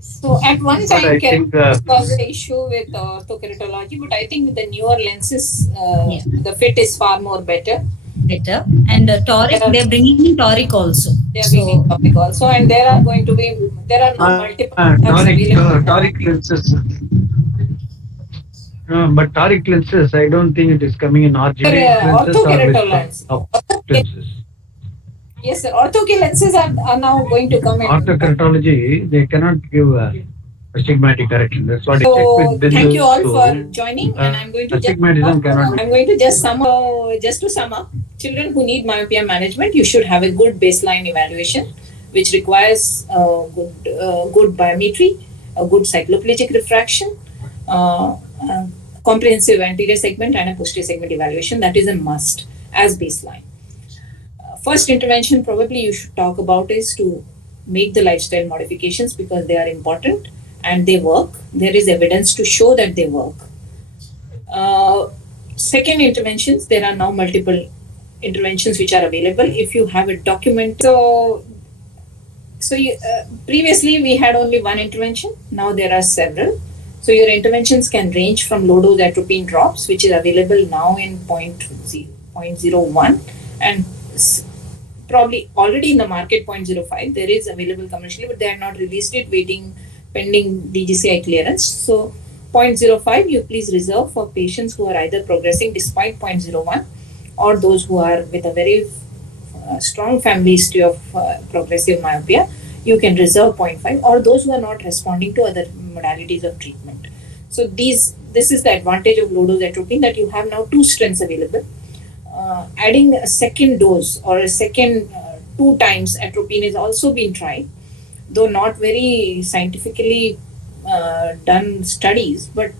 So at one But I time, think keratoplasty was the issue with orthokeratology, but I think with the newer lenses, the fit is far more better. And toric, they're bringing in toric also. They are bringing toric also, and there are now multiple toric lenses. But toric lenses, I don't think it is coming in RGB lenses or with lenses. Yes, sir. Ortho lenses are now going to come in. Orthokeratology, they cannot give astigmatic correction. That's what I checked with. Thank you all for joining, and I'm going to just sum up. Children who need myopia management, you should have a good baseline evaluation, which requires good biometry, a good cycloplegic refraction, comprehensive anterior segment and a posterior segment evaluation. That is a must as baseline. First intervention probably you should talk about is to make the lifestyle modifications because they are important and they work. There is evidence to show that they work. Second interventions, there are now multiple interventions which are available. If you have a document, previously we had only one intervention. Now there are several. So your interventions can range from low dose atropine drops, which is available now in 0.01 and probably already in the market 0.05. There is available commercially, but they are not released it, pending DGCI clearance. So 0.05 you please reserve for patients who are either progressing despite 0.01 or those who are with a very strong family history of progressive myopia. You can reserve 0.5 or those who are not responding to other modalities of treatment. So this is the advantage of low dose atropine, that you have now two strengths available. Adding a second dose or a second 2 times atropine is also being tried, though not very scientifically done studies, but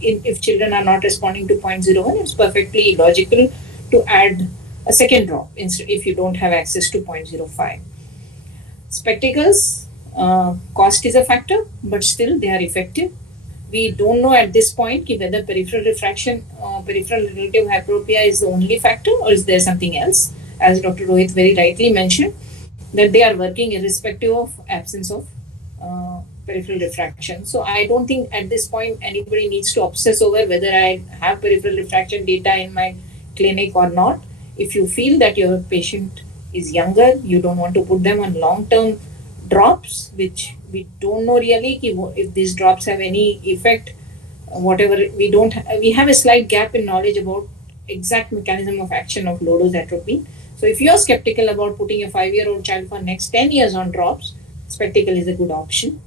if children are not responding to 0.01, it's perfectly logical to add a second drop if you don't have access to 0.05. Spectacles, cost is a factor, but still they are effective. We don't know at this point whether peripheral refraction, peripheral relative hyperopia is the only factor or is there something else. As Dr. Rohit very rightly mentioned, that they are working irrespective of absence of peripheral refraction. So I don't think at this point anybody needs to obsess over whether I have peripheral refraction data in my clinic or not. If you feel that your patient is younger, you don't want to put them on long-term drops, which we don't know really if these drops have any effect, whatever. We have a slight gap in knowledge about exact mechanism of action of low dose atropine. So if you're skeptical about putting a 5-year-old child for next 10 years on drops, spectacle is a good option.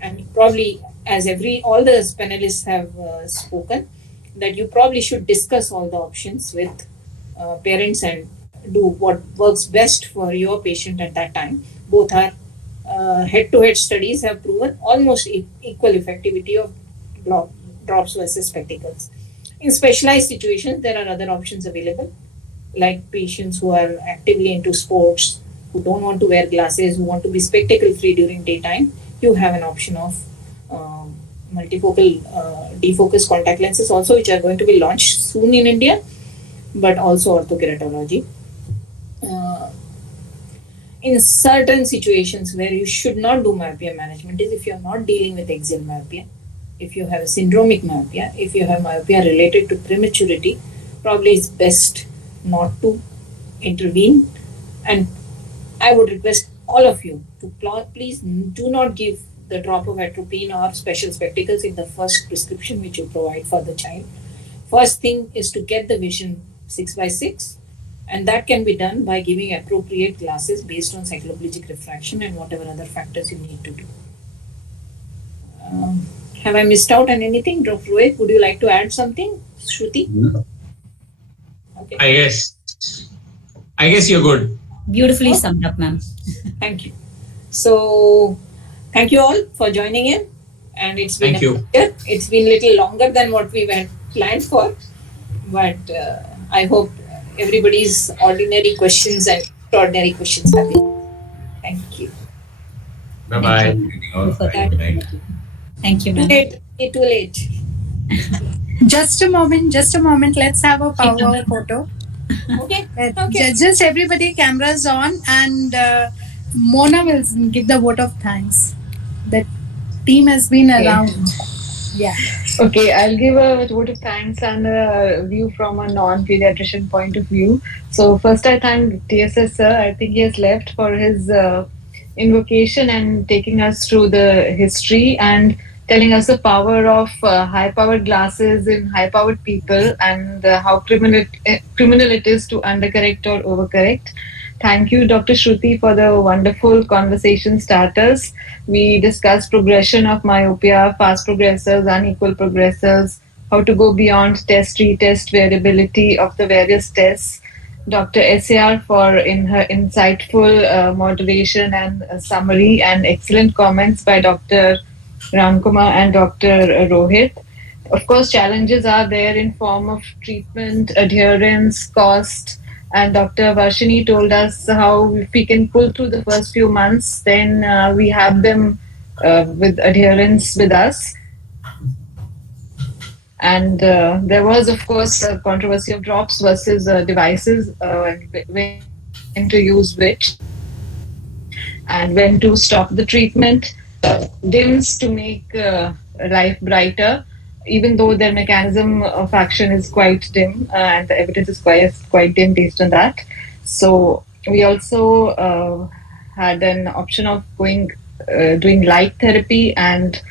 And probably, as all the panelists have spoken, that you probably should discuss all the options with parents and do what works best for your patient at that time. Both are head-to-head studies have proven almost equal effectivity of drops versus spectacles. In specialized situations, there are other options available, like patients who are actively into sports, who don't want to wear glasses, who want to be spectacle-free during daytime. You have an option of multifocal defocus contact lenses also, which are going to be launched soon in India, but also orthokeratology. In certain situations where you should not do myopia management is if you're not dealing with axial myopia, if you have a syndromic myopia, if you have myopia related to prematurity, probably it's best not to intervene. And I would request all of you to please do not give the drop of atropine or special spectacles in the first prescription which you provide for the child. First thing is to get the vision 6 by 6, and that can be done by giving appropriate glasses based on cycloplegic refraction and whatever other factors you need to do. Have I missed out on anything? Dr. Rohit, would you like to add something? Shruti? No. Okay. I guess you're good. Beautifully summed up, ma'am. Thank you. So, thank you all for joining in. And it's been it's been a little longer than what we were planned for. But I hope everybody's ordinary questions and extraordinary questions have been. Thank you. Bye-bye. Good night. Thank you, Too ma'am. late. Too late. Just a moment. Let's have a POWWOW photo. Okay. Just everybody, cameras on, and Mona will give the vote of thanks. The team has been around. Yeah. Okay, I'll give a vote of thanks and a view from a non-pediatrician point of view. So first I thank TSS sir. I think he has left for his invocation and taking us through the history and telling us the power of high-powered glasses in high-powered people and how criminal it is to undercorrect or overcorrect. Thank you, Dr. Shruti, for the wonderful conversation starters. We discussed progression of myopia, fast progressors, unequal progressors, how to go beyond test, retest, variability of the various tests. Dr. SAR for in her insightful moderation and summary, and excellent comments by Dr. Ramkumar and Dr. Rohit. Of course, challenges are there in form of treatment, adherence, cost, and Dr. Varshini told us how if we can pull through the first few months, then we have them with adherence with us. And there was, of course, a controversy of drops versus devices, when to use which, and when to stop the treatment. DIMS to make life brighter, even though their mechanism of action is quite dim, and the evidence is quite dim based on that. So we also had an option of doing light therapy and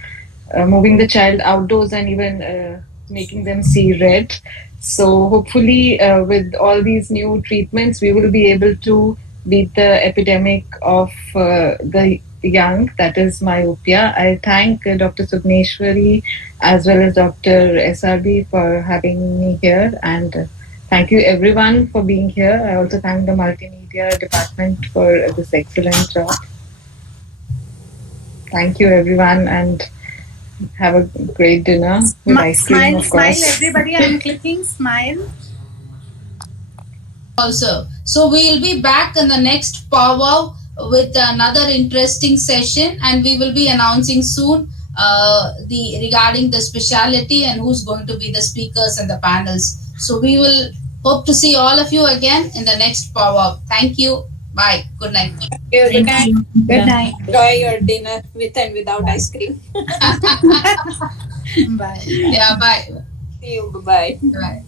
moving the child outdoors and even making them see red. So hopefully with all these new treatments, we will be able to beat the epidemic of the young, that is myopia. I thank Dr. Subneshwari as well as Dr. SRB for having me here, and thank you everyone for being here. I also thank the multimedia department for this excellent job. Thank you everyone, and have a great dinner with ice cream, of course. Smile, everybody. I'm clicking smile. Also, so we'll be back in the next POWWOW with another interesting session, and we will be announcing soon regarding the specialty and who's going to be the speakers and the panels. So we will hope to see all of you again in the next POWWOW. Thank you. Bye. Good night. Good night. Good night. Enjoy your dinner with and without ice cream. Bye. Yeah, bye. See you. Bye-bye. Bye.